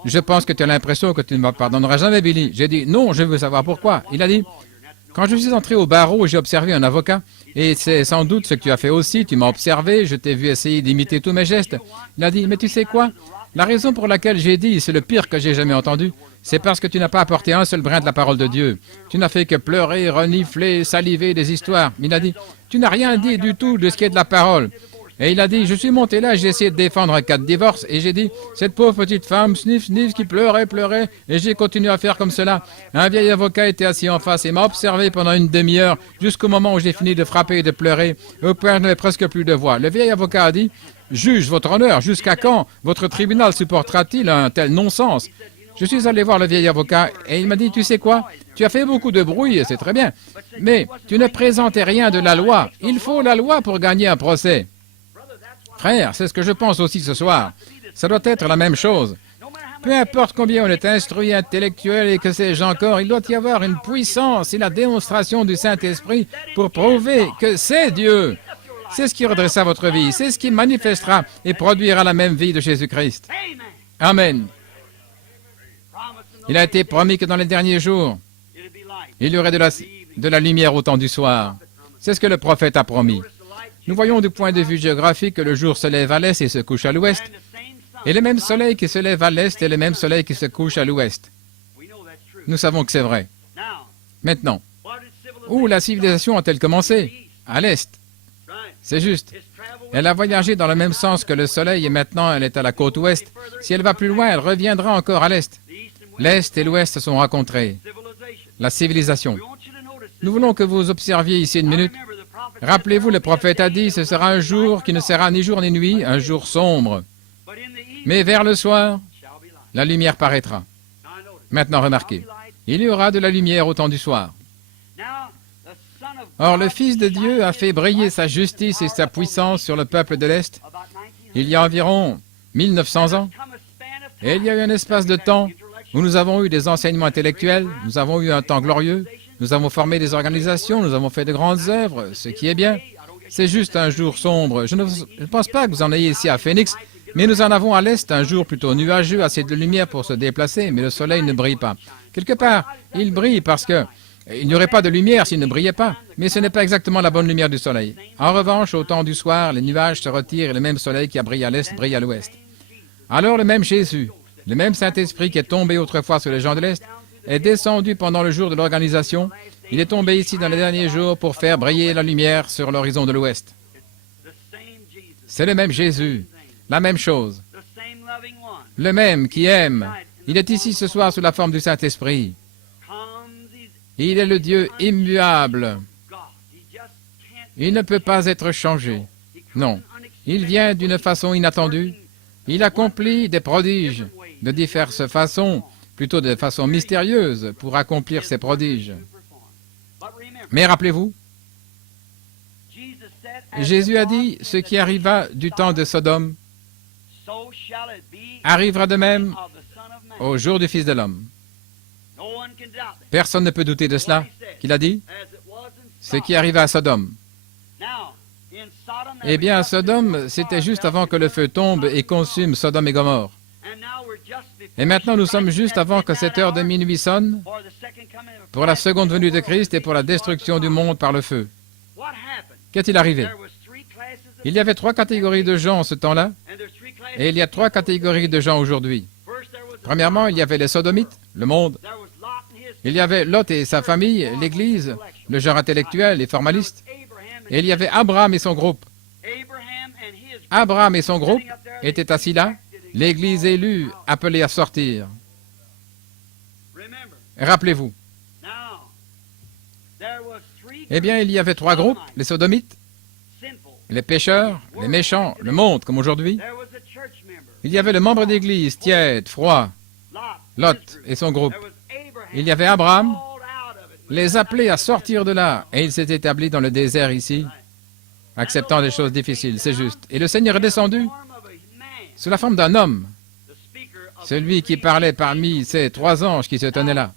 « Je pense que tu as l'impression que tu ne me pardonneras jamais, Billy. » J'ai dit « Non, je veux savoir pourquoi. » Il a dit « Quand je suis entré au barreau, j'ai observé un avocat. Et c'est sans doute ce que tu as fait aussi. Tu m'as observé, je t'ai vu essayer d'imiter tous mes gestes. » Il a dit « Mais tu sais quoi? La raison pour laquelle j'ai dit c'est le pire que j'ai jamais entendu, c'est parce que tu n'as pas apporté un seul brin de la parole de Dieu. Tu n'as fait que pleurer, renifler, saliver des histoires. » Il a dit « Tu n'as rien dit du tout de ce qui est de la parole. » Et il a dit, je suis monté là, j'ai essayé de défendre un cas de divorce, et j'ai dit, cette pauvre petite femme, sniff, sniff, qui pleurait, et j'ai continué à faire comme cela. Un vieil avocat était assis en face et m'a observé pendant une demi-heure, jusqu'au moment où j'ai fini de frapper et de pleurer, au point où je n'avais presque plus de voix. Le vieil avocat a dit, juge votre honneur, jusqu'à quand votre tribunal supportera-t-il un tel non-sens? Je suis allé voir le vieil avocat, et il m'a dit, tu sais quoi, tu as fait beaucoup de bruit, c'est très bien, mais tu ne présentais rien de la loi. Il faut la loi pour gagner un procès. Frère, c'est ce que je pense aussi ce soir. Ça doit être la même chose. Peu importe combien on est instruit, intellectuel et que sais-je encore, il doit y avoir une puissance et la démonstration du Saint-Esprit pour prouver que c'est Dieu. C'est ce qui redressera votre vie, c'est ce qui manifestera et produira la même vie de Jésus-Christ. Amen. Il a été promis que dans les derniers jours, il y aurait de la lumière au temps du soir. C'est ce que le prophète a promis. Nous voyons du point de vue géographique que le jour se lève à l'est et se couche à l'ouest, et le même soleil qui se lève à l'est est le même soleil qui se couche à l'ouest. Nous savons que c'est vrai. Maintenant, où la civilisation a-t-elle commencé? À l'est. C'est juste. Elle a voyagé dans le même sens que le soleil et maintenant elle est à la côte ouest. Si elle va plus loin, elle reviendra encore à l'est. L'est et l'ouest se sont rencontrés. La civilisation. Nous voulons que vous observiez ici une minute. Rappelez-vous, le prophète a dit, ce sera un jour qui ne sera ni jour ni nuit, un jour sombre. Mais vers le soir, la lumière paraîtra. Maintenant, remarquez, il y aura de la lumière au temps du soir. Or, le Fils de Dieu a fait briller sa justice et sa puissance sur le peuple de l'Est il y a environ 1900 ans. Et il y a eu un espace de temps où nous avons eu des enseignements intellectuels, nous avons eu un temps glorieux, nous avons formé des organisations, nous avons fait de grandes œuvres, ce qui est bien. C'est juste un jour sombre. Je ne pense pas que vous en ayez ici à Phoenix, mais nous en avons à l'est un jour plutôt nuageux, assez de lumière pour se déplacer, mais le soleil ne brille pas. Quelque part, il brille parce que il n'y aurait pas de lumière s'il ne brillait pas, mais ce n'est pas exactement la bonne lumière du soleil. En revanche, au temps du soir, les nuages se retirent et le même soleil qui a brillé à l'est brille à l'ouest. Alors le même Jésus, le même Saint-Esprit qui est tombé autrefois sur les gens de l'Est, est descendu pendant le jour de l'organisation. Il est tombé ici dans les derniers jours pour faire briller la lumière sur l'horizon de l'Ouest. C'est le même Jésus, la même chose, le même qui aime. Il est ici ce soir sous la forme du Saint-Esprit. Il est le Dieu immuable. Il ne peut pas être changé. Non, il vient d'une façon inattendue. Il accomplit des prodiges de diverses façons, plutôt de façon mystérieuse, pour accomplir ces prodiges. Mais rappelez-vous, Jésus a dit, ce qui arriva du temps de Sodome arrivera de même au jour du Fils de l'homme. Personne ne peut douter de cela, qu'il a dit, ce qui arriva à Sodome. Eh bien, à Sodome, c'était juste avant que le feu tombe et consume Sodome et Gomorrhe. Et maintenant, nous sommes juste avant que cette heure de minuit sonne pour la seconde venue de Christ et pour la destruction du monde par le feu. Qu'est-il arrivé? Il y avait 3 catégories de gens en ce temps-là, et il y a 3 catégories de gens aujourd'hui. Premièrement, il y avait les sodomites, le monde. Il y avait Lot et sa famille, l'Église, le genre intellectuel et formaliste. Et il y avait Abraham et son groupe. Abraham et son groupe étaient assis là, l'Église élue appelée à sortir. Rappelez-vous. Eh bien, il y avait 3 groupes, les sodomites, les pécheurs, les méchants, le monde, comme aujourd'hui. Il y avait le membre d'église, tiède, froid, Lot et son groupe. Il y avait Abraham, les appelés à sortir de là, et il s'est établi dans le désert ici, acceptant des choses difficiles, c'est juste. Et le Seigneur est descendu sous la forme d'un homme, celui qui parlait parmi ces 3 anges qui se tenaient là.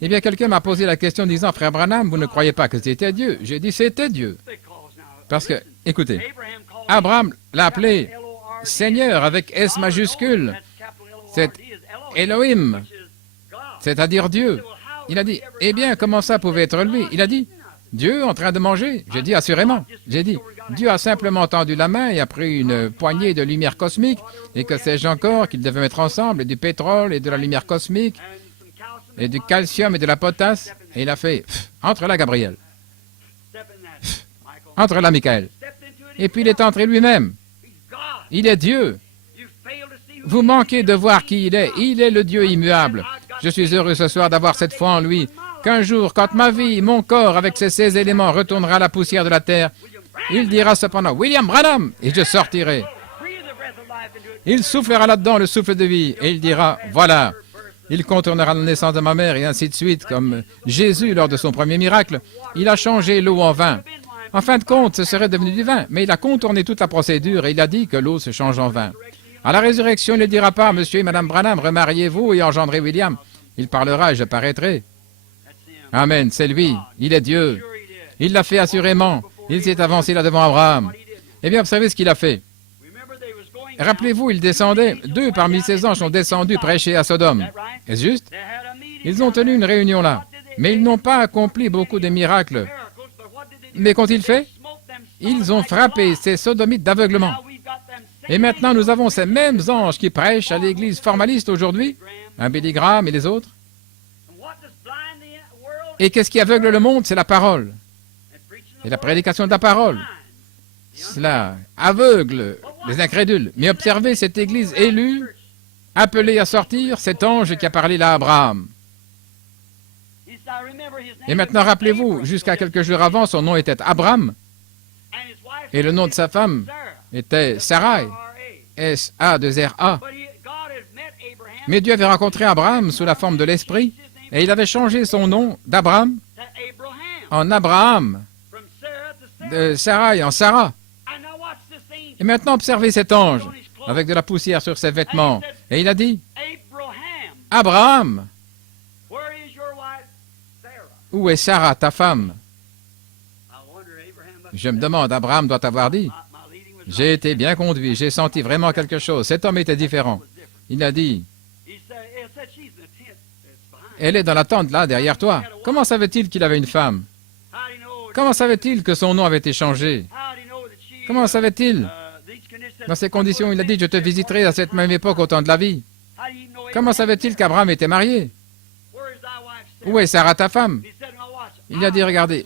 Eh bien, quelqu'un m'a posé la question disant, frère Branham, vous ne croyez pas que c'était Dieu? J'ai dit, c'était Dieu. Parce que, écoutez, Abraham l'a appelé Seigneur avec S majuscule. C'est Elohim, c'est-à-dire Dieu. Il a dit, eh bien, comment ça pouvait être lui? Il a dit, Dieu en train de manger. J'ai dit, assurément. J'ai dit, Dieu a simplement tendu la main et a pris une poignée de lumière cosmique, et que sais-je encore qu'il devait mettre ensemble, et du pétrole et de la lumière cosmique, et du calcium et de la potasse, et il a fait, entre là, Gabriel. Entre là, Michael. Et puis il est entré lui-même. Il est Dieu. Vous manquez de voir qui il est. Il est le Dieu immuable. Je suis heureux ce soir d'avoir cette foi en lui, qu'un jour, quand ma vie, mon corps, avec ces 16 éléments, retournera à la poussière de la terre, il dira cependant, William Branham, et je sortirai. Il soufflera là-dedans le souffle de vie, et il dira, voilà. Il contournera la naissance de ma mère, et ainsi de suite, comme Jésus lors de son premier miracle. Il a changé l'eau en vin. En fin de compte, ce serait devenu du vin, mais il a contourné toute la procédure et il a dit que l'eau se change en vin. À la résurrection, il ne dira pas, Monsieur et Madame Branham, remariez-vous et engendrez William. Il parlera et je paraîtrai. Amen, c'est lui, il est Dieu. Il l'a fait assurément. Il s'est avancé là devant Abraham. Eh bien, observez ce qu'il a fait. Rappelez-vous, il descendait, 2 parmi ses anges sont descendus prêcher à Sodome. Est-ce juste? Ils ont tenu une réunion là, mais ils n'ont pas accompli beaucoup de miracles. Mais qu'ont-ils fait? Ils ont frappé ces sodomites d'aveuglement. Et maintenant, nous avons ces mêmes anges qui prêchent à l'église formaliste aujourd'hui, un Billy Graham et les autres. Et qu'est-ce qui aveugle le monde? C'est la parole. Et la prédication de la parole. Cela aveugle les incrédules. Mais observez cette église élue, appelée à sortir, cet ange qui a parlé là à Abraham. Et maintenant, rappelez-vous, jusqu'à quelques jours avant, son nom était Abraham, et le nom de sa femme était Sarai, S-A-2-R-A. Mais Dieu avait rencontré Abraham sous la forme de l'Esprit, et il avait changé son nom d'Abraham en Abraham, de Sarai en Sarah. Et maintenant, observez cet ange, avec de la poussière sur ses vêtements, et il a dit, Abraham, où est Sarah, ta femme? Je me demande, Abraham doit avoir dit, j'ai été bien conduit, j'ai senti vraiment quelque chose. Cet homme était différent. Il a dit, elle est dans la tente là, derrière toi. Comment savait-il qu'il avait une femme? Comment savait-il que son nom avait été changé? Comment savait-il? Dans ces conditions, il a dit, je te visiterai à cette même époque au temps de la vie. Comment savait-il qu'Abraham était marié? Où est Sarah, ta femme? Il a dit, regardez,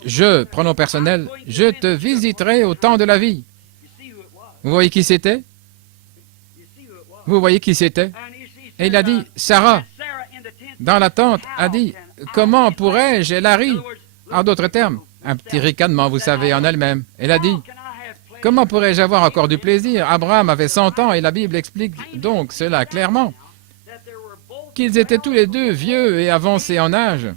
pronom personnel, je te visiterai au temps de la vie. Vous voyez qui c'était? Vous voyez qui c'était? Et il a dit, Sarah, dans la tente, a dit, comment pourrais-je? Elle a ri. En d'autres termes, un petit ricanement, vous savez, en elle-même. Elle a dit, comment pourrais-je avoir encore du plaisir? Abraham avait 100 ans et la Bible explique donc cela clairement, qu'ils étaient tous les deux vieux et avancés en âge,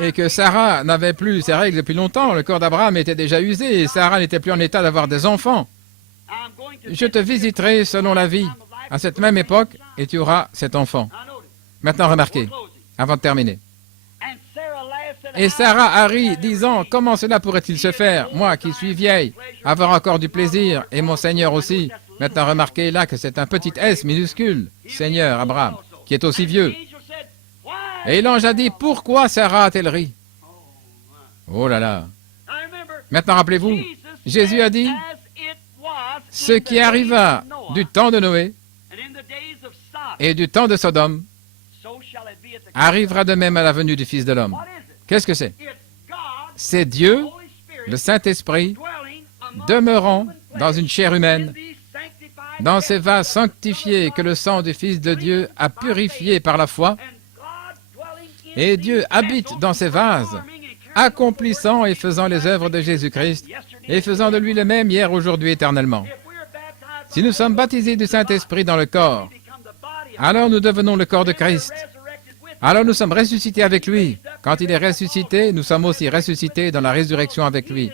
et que Sarah n'avait plus ses règles depuis longtemps. Le corps d'Abraham était déjà usé et Sarah n'était plus en état d'avoir des enfants. Je te visiterai selon la vie à cette même époque et tu auras cet enfant. Maintenant, remarquez, avant de terminer. Et Sarah a ri, disant, comment cela pourrait-il se faire, moi qui suis vieille, avoir encore du plaisir, et mon Seigneur aussi. Maintenant, remarquez là que c'est un petit S minuscule, Seigneur Abraham, qui est aussi vieux. Et l'ange a dit, pourquoi Sarah a-t-elle ri? Oh là là. Maintenant, rappelez-vous, Jésus a dit, ce qui arriva du temps de Noé et du temps de Sodome arrivera de même à la venue du Fils de l'homme. Qu'est-ce que c'est? C'est Dieu, le Saint-Esprit, demeurant dans une chair humaine, dans ces vases sanctifiés que le sang du Fils de Dieu a purifiés par la foi, et Dieu habite dans ces vases, accomplissant et faisant les œuvres de Jésus-Christ, et faisant de lui le même hier, aujourd'hui, éternellement. Si nous sommes baptisés du Saint-Esprit dans le corps, alors nous devenons le corps de Christ. Alors nous sommes ressuscités avec lui. Quand il est ressuscité, nous sommes aussi ressuscités dans la résurrection avec lui.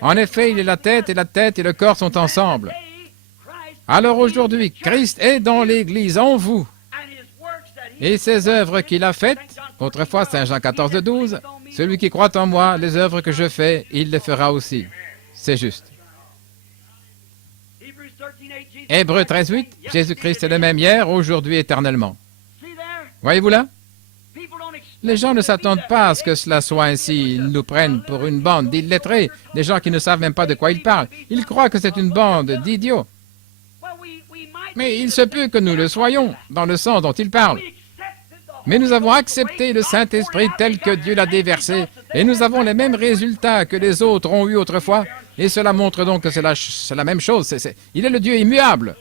En effet, il est la tête et le corps sont ensemble. Alors aujourd'hui, Christ est dans l'Église en vous. Et ses œuvres qu'il a faites, autrefois Saint Jean 14:12, celui qui croit en moi, les œuvres que je fais, il les fera aussi. C'est juste. Hébreux 13:8, Jésus-Christ est le même hier, aujourd'hui, éternellement. Voyez-vous là? Les gens ne s'attendent pas à ce que cela soit ainsi. Ils nous prennent pour une bande d'illettrés, des gens qui ne savent même pas de quoi ils parlent. Ils croient que c'est une bande d'idiots. Mais il se peut que nous le soyons, dans le sens dont ils parlent. Mais nous avons accepté le Saint-Esprit tel que Dieu l'a déversé, et nous avons les mêmes résultats que les autres ont eu autrefois, et cela montre donc que c'est la même chose. Il est le Dieu immuable.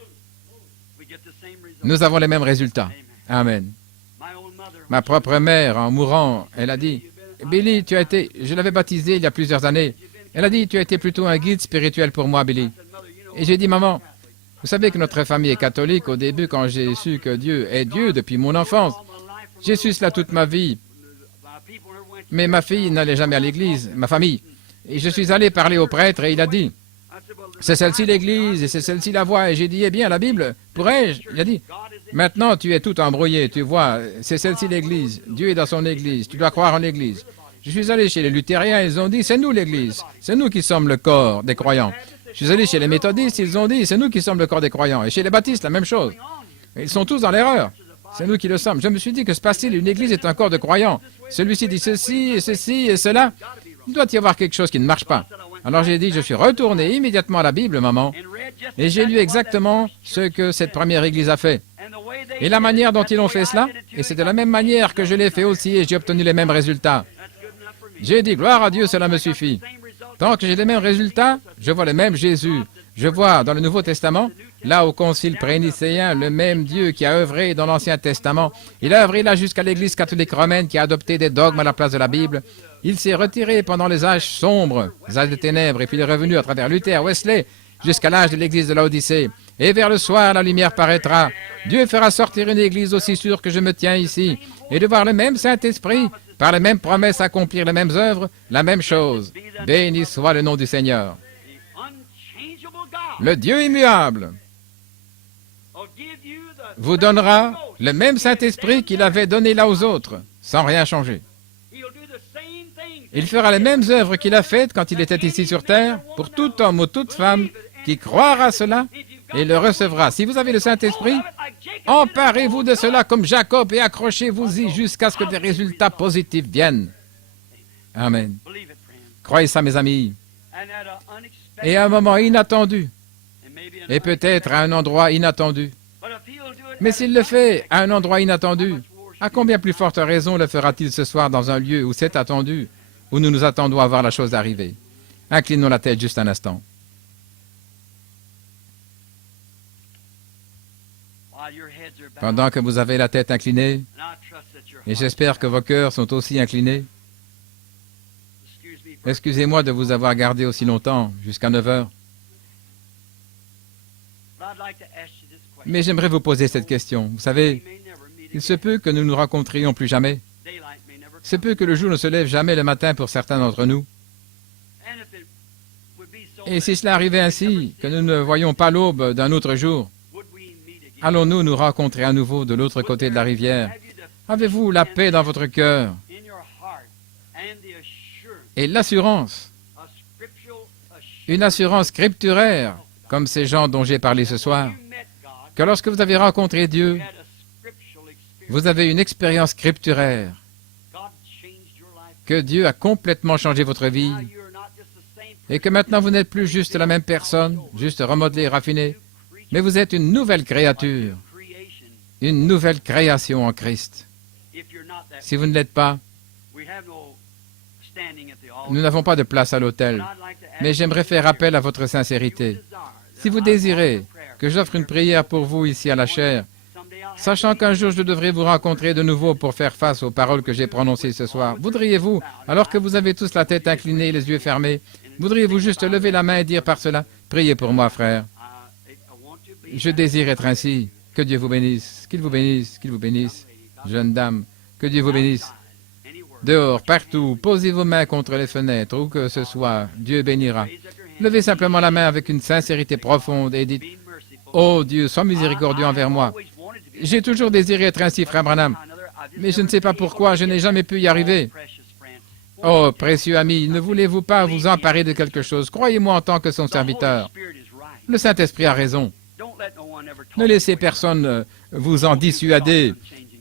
Nous avons les mêmes résultats. Amen. Ma propre mère, en mourant, elle a dit, « Billy, je l'avais baptisé il y a plusieurs années. Elle a dit, tu as été plutôt un guide spirituel pour moi, Billy. » Et j'ai dit, « Maman, vous savez que notre famille est catholique. Au début, quand j'ai su que Dieu est Dieu depuis mon enfance, j'ai su cela toute ma vie. Mais ma fille n'allait jamais à l'église, ma famille. Et je suis allé parler au prêtre et il a dit, c'est celle-ci l'Église et c'est celle-ci la voie. Et j'ai dit, eh bien, la Bible, pourrais-je? Il a dit, maintenant tu es tout embrouillé, tu vois, c'est celle-ci l'Église. Dieu est dans son Église, tu dois croire en l'Église. Je suis allé chez les luthériens, ils ont dit, c'est nous l'Église, c'est nous qui sommes le corps des croyants. Je suis allé chez les méthodistes, ils ont dit, c'est nous qui sommes le corps des croyants. Et chez les baptistes, la même chose. Ils sont tous dans l'erreur. C'est nous qui le sommes. Je me suis dit, que se passe-t-il? Une Église est un corps de croyants. Celui-ci dit ceci et cela. Il doit y avoir quelque chose qui ne marche pas. Alors j'ai dit, je suis retourné immédiatement à la Bible, maman, et j'ai lu exactement ce que cette première Église a fait. Et la manière dont ils ont fait cela, et c'est de la même manière que je l'ai fait aussi, et j'ai obtenu les mêmes résultats. J'ai dit, gloire à Dieu, cela me suffit. Tant que j'ai les mêmes résultats, je vois le même Jésus. Je vois dans le Nouveau Testament, là au Concile prénicéen, le même Dieu qui a œuvré dans l'Ancien Testament. Il a œuvré là jusqu'à l'Église catholique romaine qui a adopté des dogmes à la place de la Bible. Il s'est retiré pendant les âges sombres, les âges de ténèbres, et puis il est revenu à travers Luther, Wesley, jusqu'à l'âge de l'Église de l'Odyssée. Et vers le soir, la lumière paraîtra. Dieu fera sortir une Église aussi sûre que je me tiens ici, et de voir le même Saint-Esprit, par les mêmes promesses, accomplir les mêmes œuvres, la même chose. Béni soit le nom du Seigneur. Le Dieu immuable vous donnera le même Saint-Esprit qu'il avait donné là aux autres, sans rien changer. Il fera les mêmes œuvres qu'il a faites quand il était ici sur terre, pour tout homme ou toute femme qui croira cela et le recevra. Si vous avez le Saint-Esprit, emparez-vous de cela comme Jacob et accrochez-vous-y jusqu'à ce que des résultats positifs viennent. Amen. Croyez ça, mes amis. Et à un moment inattendu, et peut-être à un endroit inattendu. Mais s'il le fait à un endroit inattendu, à combien plus forte raison le fera-t-il ce soir dans un lieu où c'est attendu, où nous nous attendons à voir la chose arriver? Inclinons la tête juste un instant. Pendant que vous avez la tête inclinée, et j'espère que vos cœurs sont aussi inclinés, excusez-moi de vous avoir gardé aussi longtemps, jusqu'à 9 heures. Mais j'aimerais vous poser cette question. Vous savez, il se peut que nous nous rencontrions plus jamais. Il se peut que le jour ne se lève jamais le matin pour certains d'entre nous. Et si cela arrivait ainsi, que nous ne voyions pas l'aube d'un autre jour, allons-nous nous rencontrer à nouveau de l'autre côté de la rivière? Avez-vous la paix dans votre cœur et l'assurance, une assurance scripturaire, comme ces gens dont j'ai parlé ce soir, que lorsque vous avez rencontré Dieu, vous avez une expérience scripturaire, que Dieu a complètement changé votre vie, et que maintenant vous n'êtes plus juste la même personne, juste remodelée, raffinée, mais vous êtes une nouvelle créature, une nouvelle création en Christ. Si vous ne l'êtes pas, nous n'avons pas de place à l'autel, mais j'aimerais faire appel à votre sincérité. Si vous désirez que j'offre une prière pour vous ici à la chaire, sachant qu'un jour je devrais vous rencontrer de nouveau pour faire face aux paroles que j'ai prononcées ce soir, voudriez-vous, alors que vous avez tous la tête inclinée et les yeux fermés, voudriez-vous juste lever la main et dire par cela, priez pour moi, frère. Je désire être ainsi. Que Dieu vous bénisse, qu'il vous bénisse, qu'il vous bénisse. Jeune dame, que Dieu vous bénisse. Dehors, partout, posez vos mains contre les fenêtres, où que ce soit, Dieu bénira. Levez simplement la main avec une sincérité profonde et dites, « Oh Dieu, sois miséricordieux envers moi. J'ai toujours désiré être ainsi, frère Branham, mais je ne sais pas pourquoi, je n'ai jamais pu y arriver. Oh, précieux ami, ne voulez-vous pas vous emparer de quelque chose? Croyez-moi en tant que son serviteur. Le Saint-Esprit a raison. Ne laissez personne vous en dissuader.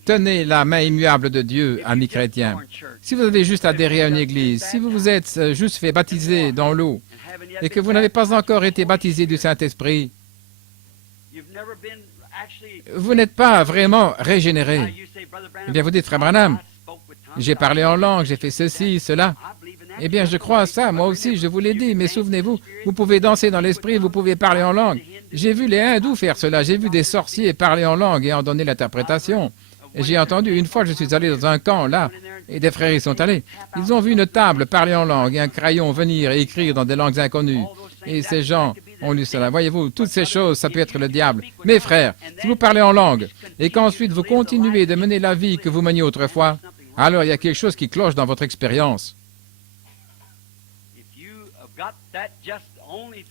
Tenez la main immuable de Dieu, amis chrétiens. Si vous avez juste adhéré à une église, si vous vous êtes juste fait baptiser dans l'eau et que vous n'avez pas encore été baptisé du Saint-Esprit, vous n'êtes pas vraiment régénéré. Eh bien, vous dites, frère Branham, j'ai parlé en langue, j'ai fait ceci, cela. Eh bien, je crois à ça, moi aussi, je vous l'ai dit, mais souvenez-vous, vous pouvez danser dans l'esprit, vous pouvez parler en langue. J'ai vu les hindous faire cela, j'ai vu des sorciers parler en langue et en donner l'interprétation. Et j'ai entendu, une fois je suis allé dans un camp, là, et des frères y sont allés. Ils ont vu une table parler en langue et un crayon venir et écrire dans des langues inconnues. Et ces gens ont lu cela. Voyez-vous, toutes ces choses, ça peut être le diable. Mes frères, si vous parlez en langue et qu'ensuite vous continuez de mener la vie que vous meniez autrefois, alors il y a quelque chose qui cloche dans votre expérience.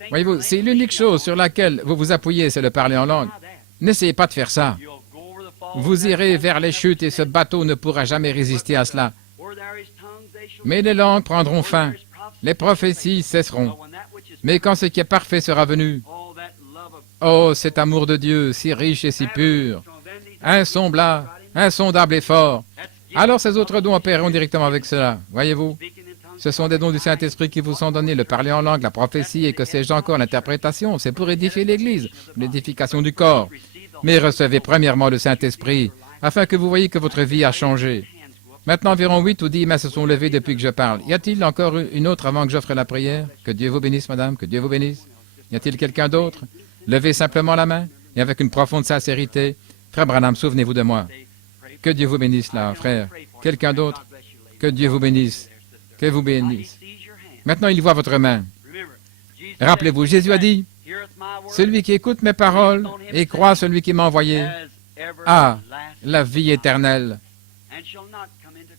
Voyez-vous, c'est l'unique chose sur laquelle vous vous appuyez, c'est de parler en langue. N'essayez pas de faire ça. Vous irez vers les chutes et ce bateau ne pourra jamais résister à cela. Mais les langues prendront fin, les prophéties cesseront. Mais quand ce qui est parfait sera venu, oh, cet amour de Dieu, si riche et si pur, insondable et fort, alors ces autres dons opéreront directement avec cela. Voyez-vous, ce sont des dons du Saint-Esprit qui vous sont donnés, le parler en langue, la prophétie et que sais-je encore, l'interprétation. C'est pour édifier l'Église, l'édification du corps. Mais recevez premièrement le Saint-Esprit, afin que vous voyez que votre vie a changé. Maintenant, environ 8 ou 10 mains se sont levées depuis que je parle. Y a-t-il encore une autre avant que j'offre la prière? Que Dieu vous bénisse, madame, que Dieu vous bénisse. Y a-t-il quelqu'un d'autre? Levez simplement la main et avec une profonde sincérité. Frère Branham, souvenez-vous de moi. Que Dieu vous bénisse là, frère. Quelqu'un d'autre? Que Dieu vous bénisse. Que vous bénisse. Maintenant, il voit votre main. Rappelez-vous, Jésus a dit, « Celui qui écoute mes paroles et croit celui qui m'a envoyé a la vie éternelle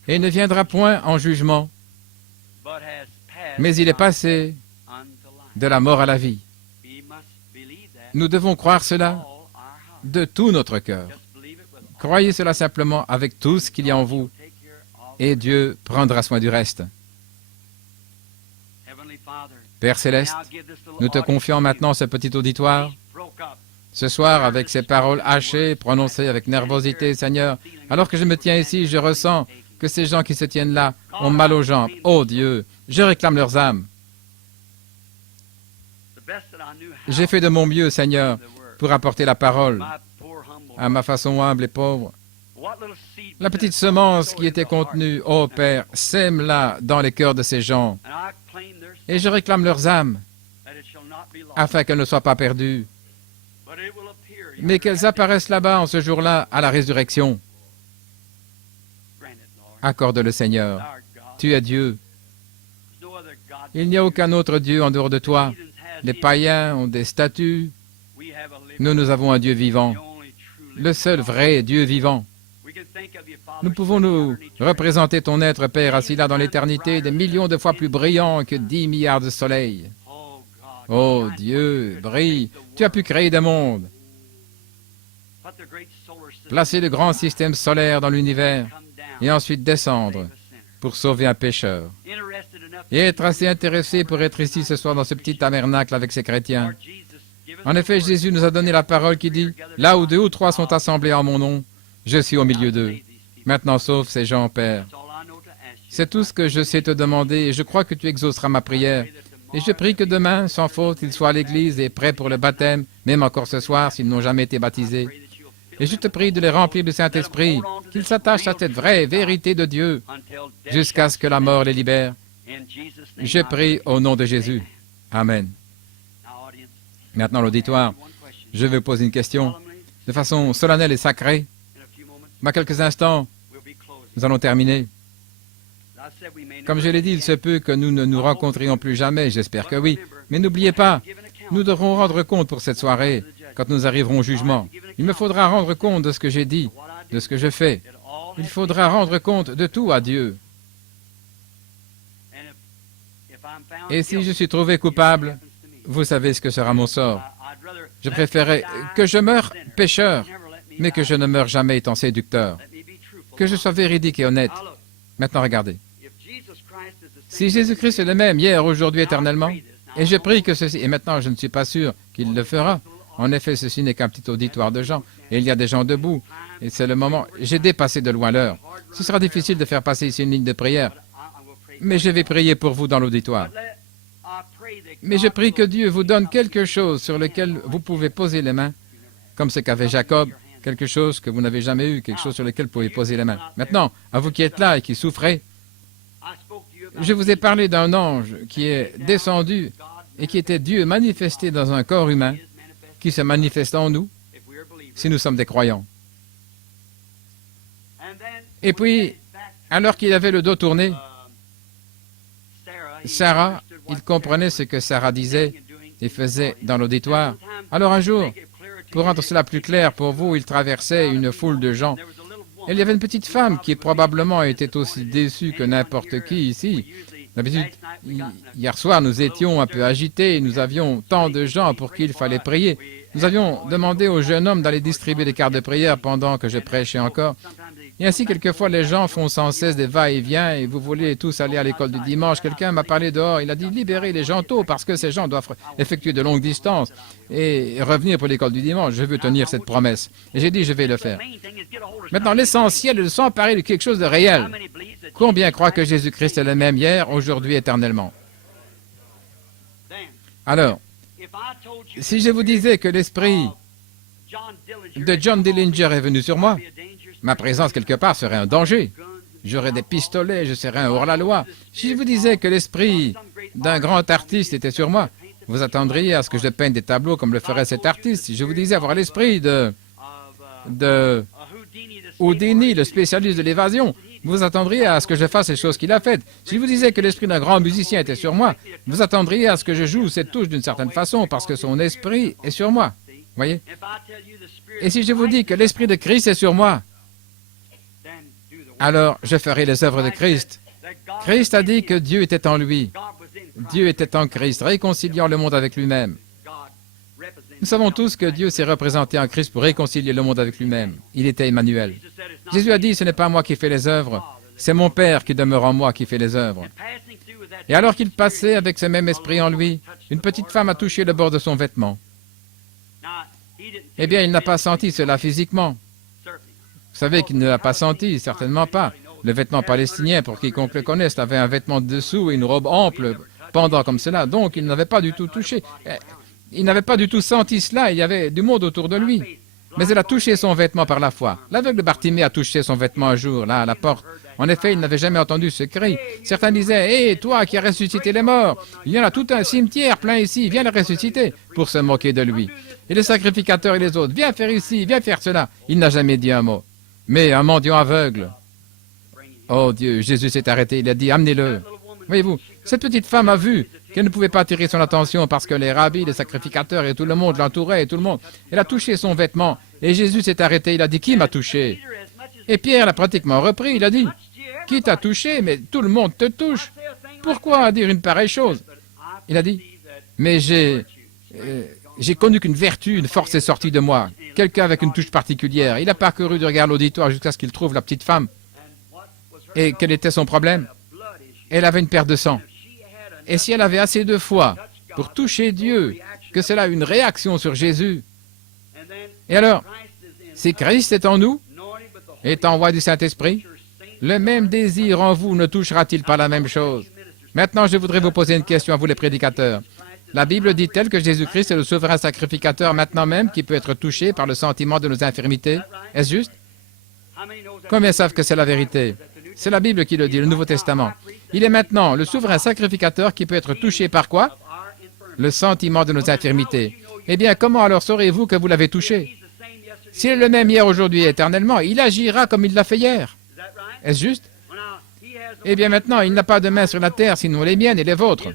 et ne viendra point en jugement, mais il est passé de la mort à la vie. » Nous devons croire cela de tout notre cœur. Croyez cela simplement avec tout ce qu'il y a en vous, et Dieu prendra soin du reste. Père Céleste, nous te confions maintenant ce petit auditoire. Ce soir, avec ces paroles hachées, prononcées avec nervosité, Seigneur, alors que je me tiens ici, je ressens que ces gens qui se tiennent là ont mal aux jambes. Oh Dieu, je réclame leurs âmes. J'ai fait de mon mieux, Seigneur, pour apporter la parole à ma façon humble et pauvre. La petite semence qui était contenue, ô Père, sème-la dans les cœurs de ces gens. Et je réclame leurs âmes, afin qu'elles ne soient pas perdues, mais qu'elles apparaissent là-bas en ce jour-là à la résurrection. Accorde-le, Seigneur. Tu es Dieu. Il n'y a aucun autre Dieu en dehors de toi. Les païens ont des statues. Nous avons un Dieu vivant, le seul vrai Dieu vivant. Nous pouvons nous représenter ton être, Père, assis là dans l'éternité, des millions de fois plus brillant que 10 milliards de soleils. Oh Dieu, brille, tu as pu créer des mondes, placer le grand système solaire dans l'univers et ensuite descendre pour sauver un pécheur. Et être assez intéressé pour être ici ce soir dans ce petit tabernacle avec ces chrétiens. En effet, Jésus nous a donné la parole qui dit, « Là où 2 ou 3 sont assemblés en mon nom, je suis au milieu d'eux. » Maintenant, sauve ces gens, Père. C'est tout ce que je sais te demander et je crois que tu exauceras ma prière. Et je prie que demain, sans faute, ils soient à l'église et prêts pour le baptême, même encore ce soir s'ils n'ont jamais été baptisés. Et je te prie de les remplir du Saint-Esprit, qu'ils s'attachent à cette vraie vérité de Dieu, jusqu'à ce que la mort les libère. Je prie au nom de Jésus. Amen. Maintenant, l'auditoire, je vais poser une question de façon solennelle et sacrée. Dans quelques instants, nous allons terminer. Comme je l'ai dit, il se peut que nous ne nous rencontrions plus jamais, j'espère que oui. Mais n'oubliez pas, nous devrons rendre compte pour cette soirée, quand nous arriverons au jugement. Il me faudra rendre compte de ce que j'ai dit, de ce que je fais. Il faudra rendre compte de tout à Dieu. Et si je suis trouvé coupable, vous savez ce que sera mon sort. Je préférerais que je meure pécheur, mais que je ne meure jamais étant séducteur. Que je sois véridique et honnête. Maintenant, regardez. Si Jésus-Christ est le même hier, aujourd'hui, éternellement, et je prie que ceci, et maintenant je ne suis pas sûr qu'il le fera. En effet, ceci n'est qu'un petit auditoire de gens, et il y a des gens debout, et c'est le moment, j'ai dépassé de loin l'heure. Ce sera difficile de faire passer ici une ligne de prière, mais je vais prier pour vous dans l'auditoire. Mais je prie que Dieu vous donne quelque chose sur lequel vous pouvez poser les mains, comme ce qu'avait Jacob, quelque chose que vous n'avez jamais eu, quelque chose sur lequel vous pouvez poser les mains. Maintenant, à vous qui êtes là et qui souffrez, je vous ai parlé d'un ange qui est descendu et qui était Dieu manifesté dans un corps humain, qui se manifeste en nous, si nous sommes des croyants. Et puis, alors qu'il avait le dos tourné, Sarah, il comprenait ce que Sarah disait et faisait dans l'auditoire. Alors un jour, pour rendre cela plus clair pour vous, il traversait une foule de gens. Et il y avait une petite femme qui probablement était aussi déçue que n'importe qui ici. D'habitude, hier soir, nous étions un peu agités, nous avions tant de gens pour qui il fallait prier. Nous avions demandé au jeune homme d'aller distribuer des cartes de prière pendant que je prêchais encore. Et ainsi, quelquefois, les gens font sans cesse des va-et-vient et vous voulez tous aller à l'école du dimanche. Quelqu'un m'a parlé dehors, il a dit libérez les gens tôt parce que ces gens doivent effectuer de longues distances et revenir pour l'école du dimanche. Je veux tenir cette promesse. Et j'ai dit je vais le faire. Maintenant, l'essentiel est de s'emparer de quelque chose de réel. Combien croient que Jésus-Christ est le même hier, aujourd'hui, éternellement? Alors, si je vous disais que l'esprit de John Dillinger est venu sur moi, ma présence quelque part serait un danger. J'aurais des pistolets, je serais un hors-la-loi. Si je vous disais que l'esprit d'un grand artiste était sur moi, vous attendriez à ce que je peigne des tableaux comme le ferait cet artiste. Si je vous disais avoir l'esprit de Houdini, le spécialiste de l'évasion, vous attendriez à ce que je fasse les choses qu'il a faites. Si je vous disais que l'esprit d'un grand musicien était sur moi, vous attendriez à ce que je joue cette touche d'une certaine façon parce que son esprit est sur moi. Voyez? Et si je vous dis que l'esprit de Christ est sur moi, alors je ferai les œuvres de Christ. Christ a dit que Dieu était en lui. Dieu était en Christ, réconciliant le monde avec lui-même. Nous savons tous que Dieu s'est représenté en Christ pour réconcilier le monde avec lui-même. Il était Emmanuel. Jésus a dit, ce n'est pas moi qui fais les œuvres, c'est mon Père qui demeure en moi qui fait les œuvres. Et alors qu'il passait avec ce même esprit en lui, une petite femme a touché le bord de son vêtement. Eh bien, il n'a pas senti cela physiquement. Vous savez qu'il ne l'a pas senti, certainement pas. Le vêtement palestinien, pour quiconque le connaisse, avait un vêtement dessous et une robe ample pendant comme cela. Donc, il n'avait pas du tout touché. Il n'avait pas du tout senti cela. Il y avait du monde autour de lui. Mais elle a touché son vêtement par la foi. L'aveugle Bartimée a touché son vêtement un jour, là, à la porte. En effet, il n'avait jamais entendu ce cri. Certains disaient, « Hé, toi qui as ressuscité les morts, il y en a tout un cimetière plein ici, viens le ressusciter » pour se moquer de lui. Et les sacrificateurs et les autres, « Viens faire ici, viens faire cela. » Il n'a jamais dit un mot. Mais un mendiant aveugle. Oh Dieu, Jésus s'est arrêté, il a dit, « Amenez-le. » Voyez-vous, cette petite femme a vu qu'elle ne pouvait pas attirer son attention parce que les rabbis, les sacrificateurs et tout le monde l'entouraient et tout le monde. Elle a touché son vêtement et Jésus s'est arrêté, il a dit, « Qui m'a touché ?» Et Pierre l'a pratiquement repris, il a dit, « Qui t'a touché? Mais tout le monde te touche. Pourquoi dire une pareille chose? » Il a dit, « Mais j'ai connu qu'une vertu, une force est sortie de moi. Quelqu'un avec une touche particulière. » Il a parcouru du regard l'auditoire jusqu'à ce qu'il trouve la petite femme. Et quel était son problème? Elle avait une perte de sang. Et si elle avait assez de foi pour toucher Dieu, que cela a une réaction sur Jésus. Et alors, si Christ est en nous, est envoyé du Saint-Esprit, le même désir en vous ne touchera-t-il pas la même chose? Maintenant, je voudrais vous poser une question à vous les prédicateurs. La Bible dit-elle que Jésus-Christ est le souverain sacrificateur maintenant même qui peut être touché par le sentiment de nos infirmités? Est-ce juste? Combien savent que c'est la vérité? C'est la Bible qui le dit, le Nouveau Testament. Il est maintenant le souverain sacrificateur qui peut être touché par quoi? Le sentiment de nos infirmités. Eh bien, comment alors saurez-vous que vous l'avez touché? S'il est le même hier, aujourd'hui et éternellement, il agira comme il l'a fait hier. Est-ce juste? Eh bien maintenant, il n'a pas de main sur la terre, sinon les miennes et les vôtres.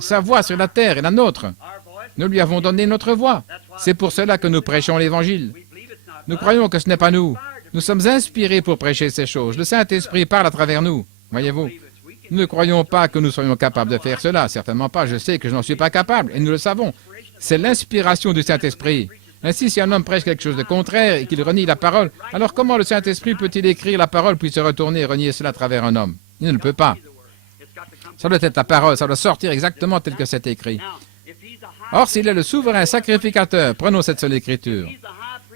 Sa voix sur la terre est la nôtre. Nous lui avons donné notre voix. C'est pour cela que nous prêchons l'Évangile. Nous croyons que ce n'est pas nous. Nous sommes inspirés pour prêcher ces choses. Le Saint-Esprit parle à travers nous. Voyez-vous, nous ne croyons pas que nous soyons capables de faire cela. Certainement pas. Je sais que je n'en suis pas capable, et nous le savons. C'est l'inspiration du Saint-Esprit. Ainsi, si un homme prêche quelque chose de contraire et qu'il renie la parole, alors comment le Saint-Esprit peut-il écrire la parole puis se retourner et renier cela à travers un homme? Il ne peut pas. Ça doit être la parole, ça doit sortir exactement tel que c'est écrit. Or, s'il est le souverain sacrificateur, prenons cette seule écriture,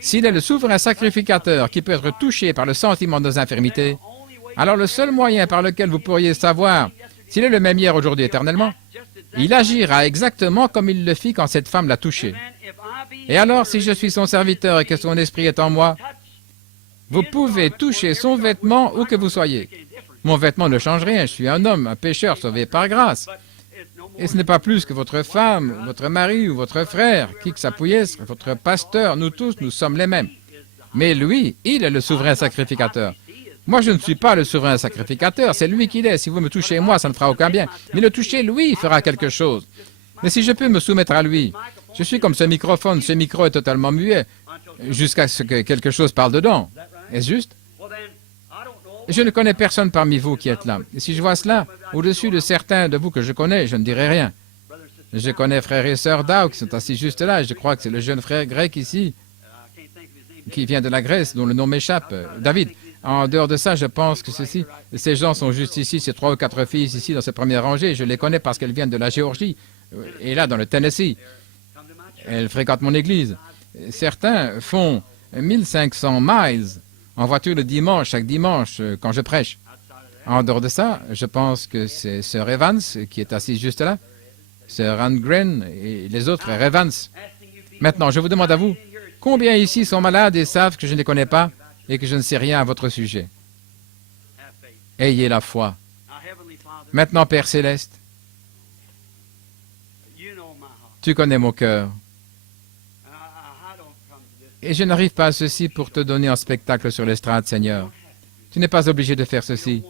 s'il est le souverain sacrificateur qui peut être touché par le sentiment de nos infirmités, alors le seul moyen par lequel vous pourriez savoir s'il est le même hier, aujourd'hui, éternellement, il agira exactement comme il le fit quand cette femme l'a touché. Et alors, si je suis son serviteur et que son esprit est en moi, vous pouvez toucher son vêtement où que vous soyez. Mon vêtement ne change rien, je suis un homme, un pécheur sauvé par grâce. Et ce n'est pas plus que votre femme, votre mari ou votre frère, qui que ça puisse, votre pasteur, nous tous, nous sommes les mêmes. Mais lui, il est le souverain sacrificateur. Moi, je ne suis pas le souverain sacrificateur, c'est lui qui l'est. Si vous me touchez moi, ça ne fera aucun bien. Mais le toucher, lui, fera quelque chose. Mais si je peux me soumettre à lui, je suis comme ce microphone, ce micro est totalement muet, jusqu'à ce que quelque chose parle dedans. Est-ce juste? Je ne connais personne parmi vous qui êtes là. Et si je vois cela au-dessus de certains de vous que je connais, je ne dirai rien. Je connais frères et sœurs Dow qui sont assis juste là, et je crois que c'est le jeune frère grec ici, qui vient de la Grèce, dont le nom m'échappe, David. En dehors de ça, je pense que ces gens sont juste ici, ces 3 ou 4 filles ici dans cette première rangée. Je les connais parce qu'elles viennent de la Géorgie, et là, dans le Tennessee. Elles fréquentent mon église. Certains font 1500 miles en voiture le dimanche, chaque dimanche, quand je prêche. En dehors de ça, je pense que c'est Sir Evans qui est assis juste là, Sir Rangren et les autres frères Evans. Maintenant, je vous demande à vous, combien ici sont malades et savent que je ne les connais pas et que je ne sais rien à votre sujet? Ayez la foi. Maintenant, Père Céleste, tu connais mon cœur. Et je n'arrive pas à ceci pour te donner un spectacle sur l'estrade, Seigneur. Tu n'es pas obligé de faire ceci.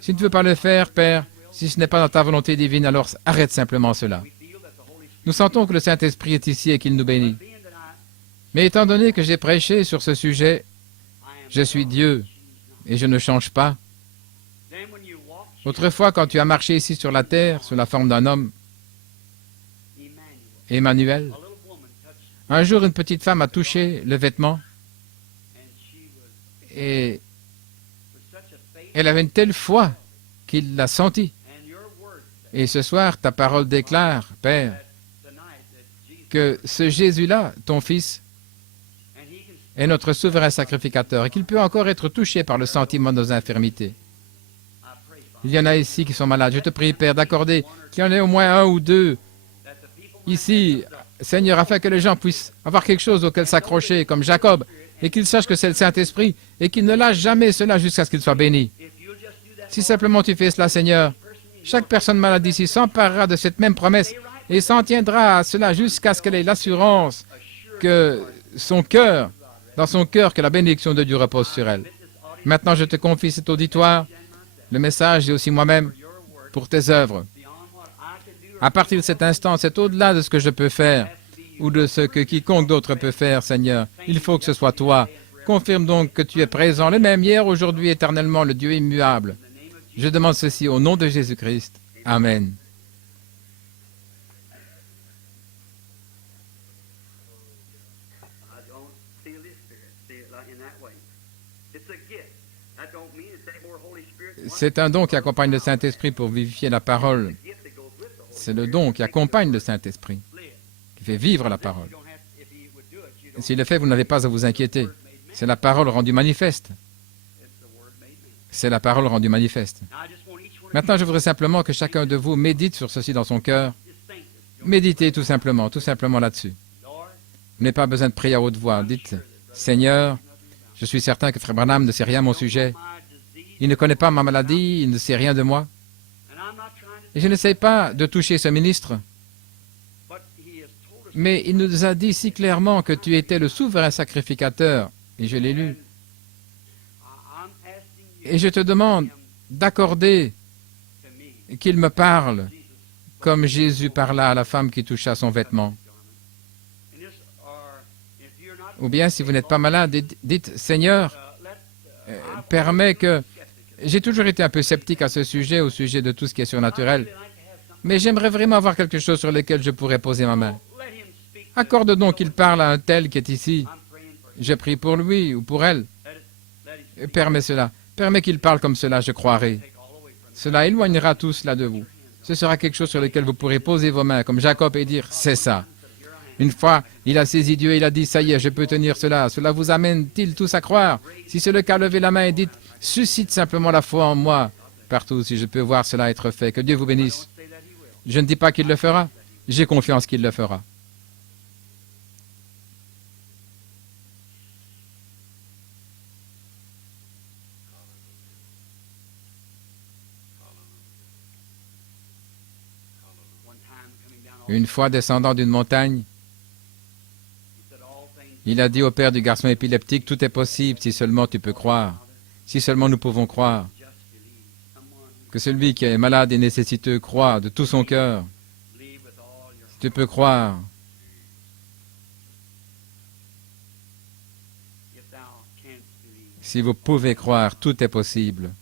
Si tu ne veux pas le faire, Père, si ce n'est pas dans ta volonté divine, alors arrête simplement cela. Nous sentons que le Saint-Esprit est ici et qu'il nous bénit. Mais étant donné que j'ai prêché sur ce sujet, je suis Dieu et je ne change pas. Autrefois, quand tu as marché ici sur la terre, sous la forme d'un homme, Emmanuel, un jour une petite femme a touché le vêtement et elle avait une telle foi qu'il l'a senti. Et ce soir, ta parole déclare, Père, que ce Jésus-là, ton Fils, est notre souverain sacrificateur et qu'il peut encore être touché par le sentiment de nos infirmités. Il y en a ici qui sont malades. Je te prie, Père, d'accorder qu'il y en ait au moins un ou deux ici, Seigneur, afin que les gens puissent avoir quelque chose auquel s'accrocher, comme Jacob, et qu'ils sachent que c'est le Saint-Esprit, et qu'ils ne lâchent jamais cela jusqu'à ce qu'ils soient bénis. Si simplement tu fais cela, Seigneur, chaque personne malade ici s'emparera de cette même promesse et s'en tiendra à cela jusqu'à ce qu'elle ait l'assurance que dans son cœur, que la bénédiction de Dieu repose sur elle. Maintenant, je te confie cet auditoire, le message et aussi moi-même pour tes œuvres. À partir de cet instant, c'est au-delà de ce que je peux faire ou de ce que quiconque d'autre peut faire, Seigneur. Il faut que ce soit toi. Confirme donc que tu es présent, le même hier, aujourd'hui, éternellement, le Dieu immuable. Je demande ceci au nom de Jésus-Christ. Amen. C'est un don qui accompagne le Saint-Esprit pour vivifier la parole. C'est le don qui accompagne le Saint-Esprit, qui fait vivre la parole. S'il le fait, vous n'avez pas à vous inquiéter. C'est la parole rendue manifeste. C'est la parole rendue manifeste. Maintenant, je voudrais simplement que chacun de vous médite sur ceci dans son cœur. Méditez tout simplement là-dessus. Vous n'avez pas besoin de prier à haute voix. Dites, Seigneur, je suis certain que Frère Branham ne sait rien à mon sujet. Il ne connaît pas ma maladie, il ne sait rien de moi. Et je n'essaie pas de toucher ce ministre, mais il nous a dit si clairement que tu étais le souverain sacrificateur, et je l'ai lu. Et je te demande d'accorder qu'il me parle comme Jésus parla à la femme qui toucha son vêtement. Ou bien, si vous n'êtes pas malade, dites, Seigneur, permets que... J'ai toujours été un peu sceptique à ce sujet, au sujet de tout ce qui est surnaturel, mais j'aimerais vraiment avoir quelque chose sur lequel je pourrais poser ma main. Accorde donc qu'il parle à un tel qui est ici. Je prie pour lui ou pour elle. Permets cela. Permets qu'il parle comme cela, je croirai. Cela éloignera tout cela de vous. Ce sera quelque chose sur lequel vous pourrez poser vos mains, comme Jacob, et dire, c'est ça. Une fois, il a saisi Dieu, il a dit, ça y est, je peux tenir cela. Cela vous amène-t-il tous à croire? Si c'est le cas, levez la main et dites, suscite simplement la foi en moi. Partout, si je peux voir cela être fait. Que Dieu vous bénisse. Je ne dis pas qu'il le fera. J'ai confiance qu'il le fera. Une fois descendant d'une montagne, il a dit au père du garçon épileptique, tout est possible si seulement tu peux croire, si seulement nous pouvons croire. Que celui qui est malade et nécessiteux croit de tout son cœur. Si tu peux croire. Si vous pouvez croire, tout est possible.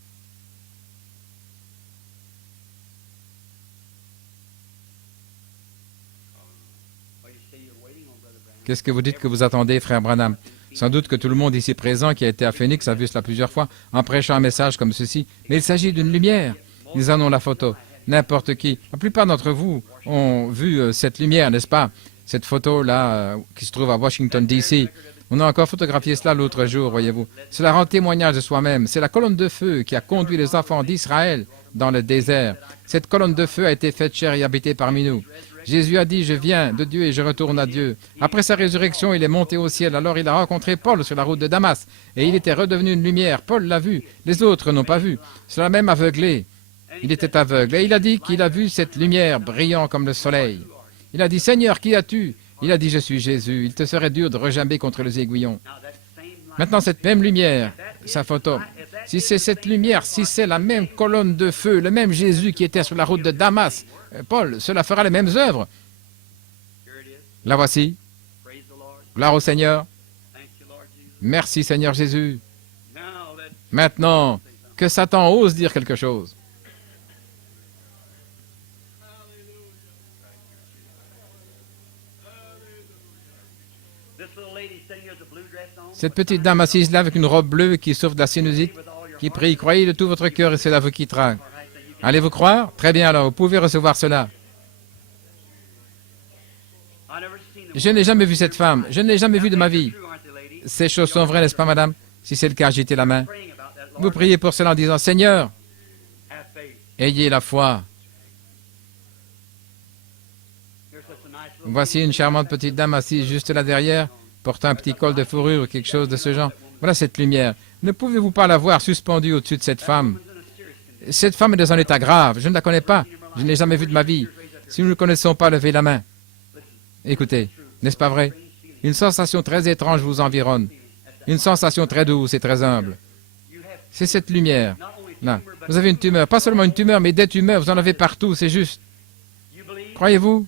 Qu'est-ce que vous dites que vous attendez, frère Branham? Sans doute que tout le monde ici présent qui a été à Phoenix a vu cela plusieurs fois en prêchant un message comme ceci. Mais il s'agit d'une lumière. Ils en ont la photo. N'importe qui. La plupart d'entre vous ont vu cette lumière, n'est-ce pas? Cette photo-là qui se trouve à Washington, D.C. On a encore photographié cela l'autre jour, voyez-vous. Cela rend témoignage de soi-même. C'est la colonne de feu qui a conduit les enfants d'Israël dans le désert. Cette colonne de feu a été faite chair et habitée parmi nous. Jésus a dit, je viens de Dieu et je retourne à Dieu. Après sa résurrection, il est monté au ciel. Alors il a rencontré Paul sur la route de Damas. Et il était redevenu une lumière. Paul l'a vu. Les autres n'ont pas vu. Cela même aveuglé. Il était aveugle. Et il a dit qu'il a vu cette lumière brillant comme le soleil. Il a dit, Seigneur, qui as-tu? Il a dit, je suis Jésus. Il te serait dur de rejamber contre les aiguillons. Maintenant, cette même lumière, sa photo, si c'est cette lumière, si c'est la même colonne de feu, le même Jésus qui était sur la route de Damas, Paul, cela fera les mêmes œuvres. La voici. Gloire au Seigneur. Merci, Seigneur Jésus. Maintenant, que Satan ose dire quelque chose. Cette petite dame assise là avec une robe bleue qui souffre de la sinusite, qui prie, croyez de tout votre cœur et cela vous quittera. Allez-vous croire? Très bien alors, vous pouvez recevoir cela. Je n'ai jamais vu cette femme, je ne l'ai jamais vue de ma vie. Ces choses sont vraies, n'est-ce pas, madame? Si c'est le cas, agitez la main. Vous priez pour cela en disant, Seigneur, ayez la foi. Voici une charmante petite dame assise juste là derrière, portant un petit col de fourrure ou quelque chose de ce genre. Voilà cette lumière. Ne pouvez-vous pas la voir suspendue au-dessus de cette femme? Cette femme est dans un état grave. Je ne la connais pas. Je ne l'ai jamais vue de ma vie. Si nous ne connaissons pas, levez la main. Écoutez, n'est-ce pas vrai? Une sensation très étrange vous environne. Une sensation très douce et très humble. C'est cette lumière. Là. Vous avez une tumeur. Pas seulement une tumeur, mais des tumeurs. Vous en avez partout, c'est juste. Croyez-vous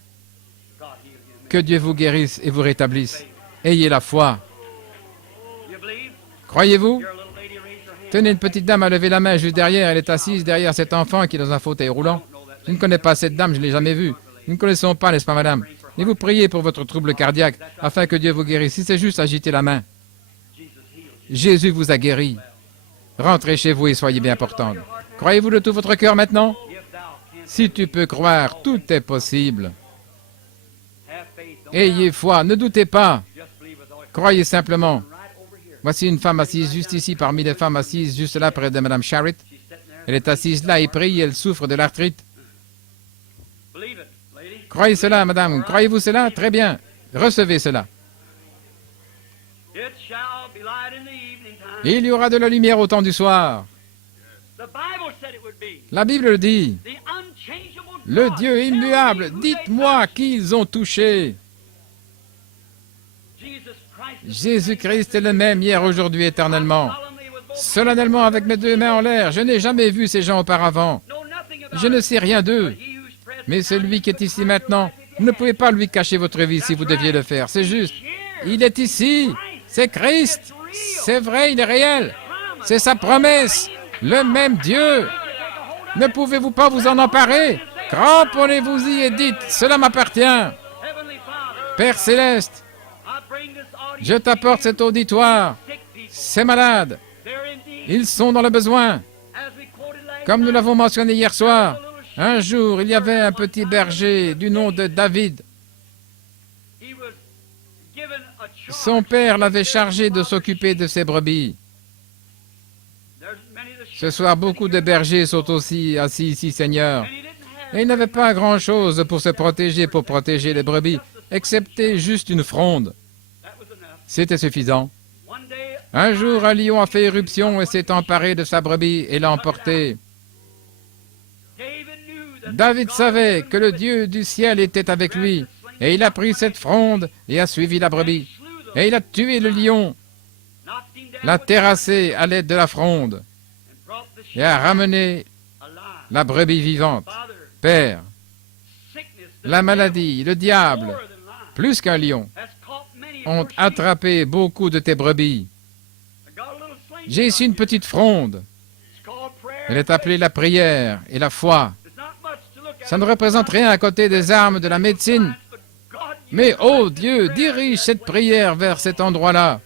que Dieu vous guérisse et vous rétablisse? Ayez la foi. Croyez-vous? Tenez, une petite dame a levé la main juste derrière. Elle est assise derrière cet enfant qui est dans un fauteuil roulant. Je ne connais pas cette dame, je ne l'ai jamais vue. Nous ne connaissons pas, n'est-ce pas, madame? Et vous priez pour votre trouble cardiaque afin que Dieu vous guérisse. Si c'est juste, agitez la main. Jésus vous a guéri. Rentrez chez vous et soyez bien portante. Croyez-vous de tout votre cœur maintenant? Si tu peux croire, tout est possible. Ayez foi, ne doutez pas. Croyez simplement. Voici une femme assise juste ici, parmi les femmes assises juste là près de Mme Sharrett. Elle est assise là et prie, elle souffre de l'arthrite. Croyez cela, madame. Croyez-vous cela? Très bien. Recevez cela. Il y aura de la lumière au temps du soir. La Bible le dit. Le Dieu immuable, dites-moi qui ils ont touché. Jésus-Christ est le même hier, aujourd'hui, éternellement. Solennellement avec mes deux mains en l'air, je n'ai jamais vu ces gens auparavant. Je ne sais rien d'eux. Mais celui qui est ici maintenant, vous ne pouvez pas lui cacher votre vie si vous deviez le faire. C'est juste. Il est ici. C'est Christ. C'est vrai, il est réel. C'est sa promesse. Le même Dieu. Ne pouvez-vous pas vous en emparer? Cramponnez-vous-y et dites, cela m'appartient. Père céleste, je t'apporte cet auditoire. Ces malades, ils sont dans le besoin. Comme nous l'avons mentionné hier soir, un jour, il y avait un petit berger du nom de David. Son père l'avait chargé de s'occuper de ses brebis. Ce soir, beaucoup de bergers sont aussi assis ici, Seigneur. Et ils n'avaient pas grand-chose pour se protéger, pour protéger les brebis, excepté juste une fronde. C'était suffisant. Un jour, un lion a fait éruption et s'est emparé de sa brebis et l'a emporté. David savait que le Dieu du ciel était avec lui, et il a pris cette fronde et a suivi la brebis. Et il a tué le lion, l'a terrassé à l'aide de la fronde, et a ramené la brebis vivante. Père, la maladie, le diable, plus qu'un lion, ont attrapé beaucoup de tes brebis. J'ai ici une petite fronde. Elle est appelée la prière et la foi. Ça ne représente rien à côté des armes de la médecine, Mais, ô Dieu, dirige cette prière vers cet endroit-là.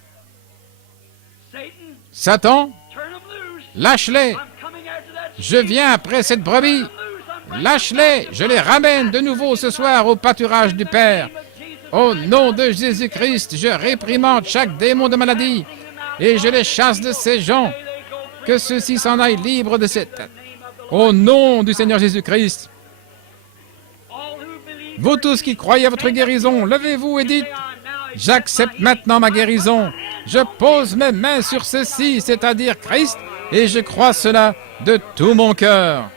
Satan, lâche-les. Je viens après cette brebis. Lâche-les. Je les ramène de nouveau ce soir au pâturage du Père. Au nom de Jésus-Christ, je réprimande chaque démon de maladie et je les chasse de ces gens. Que ceux-ci s'en aillent libres de cette... Au nom du Seigneur Jésus-Christ. Vous tous qui croyez à votre guérison, levez-vous et dites, j'accepte maintenant ma guérison. Je pose mes mains sur ceci, c'est-à-dire Christ, et je crois cela de tout mon cœur.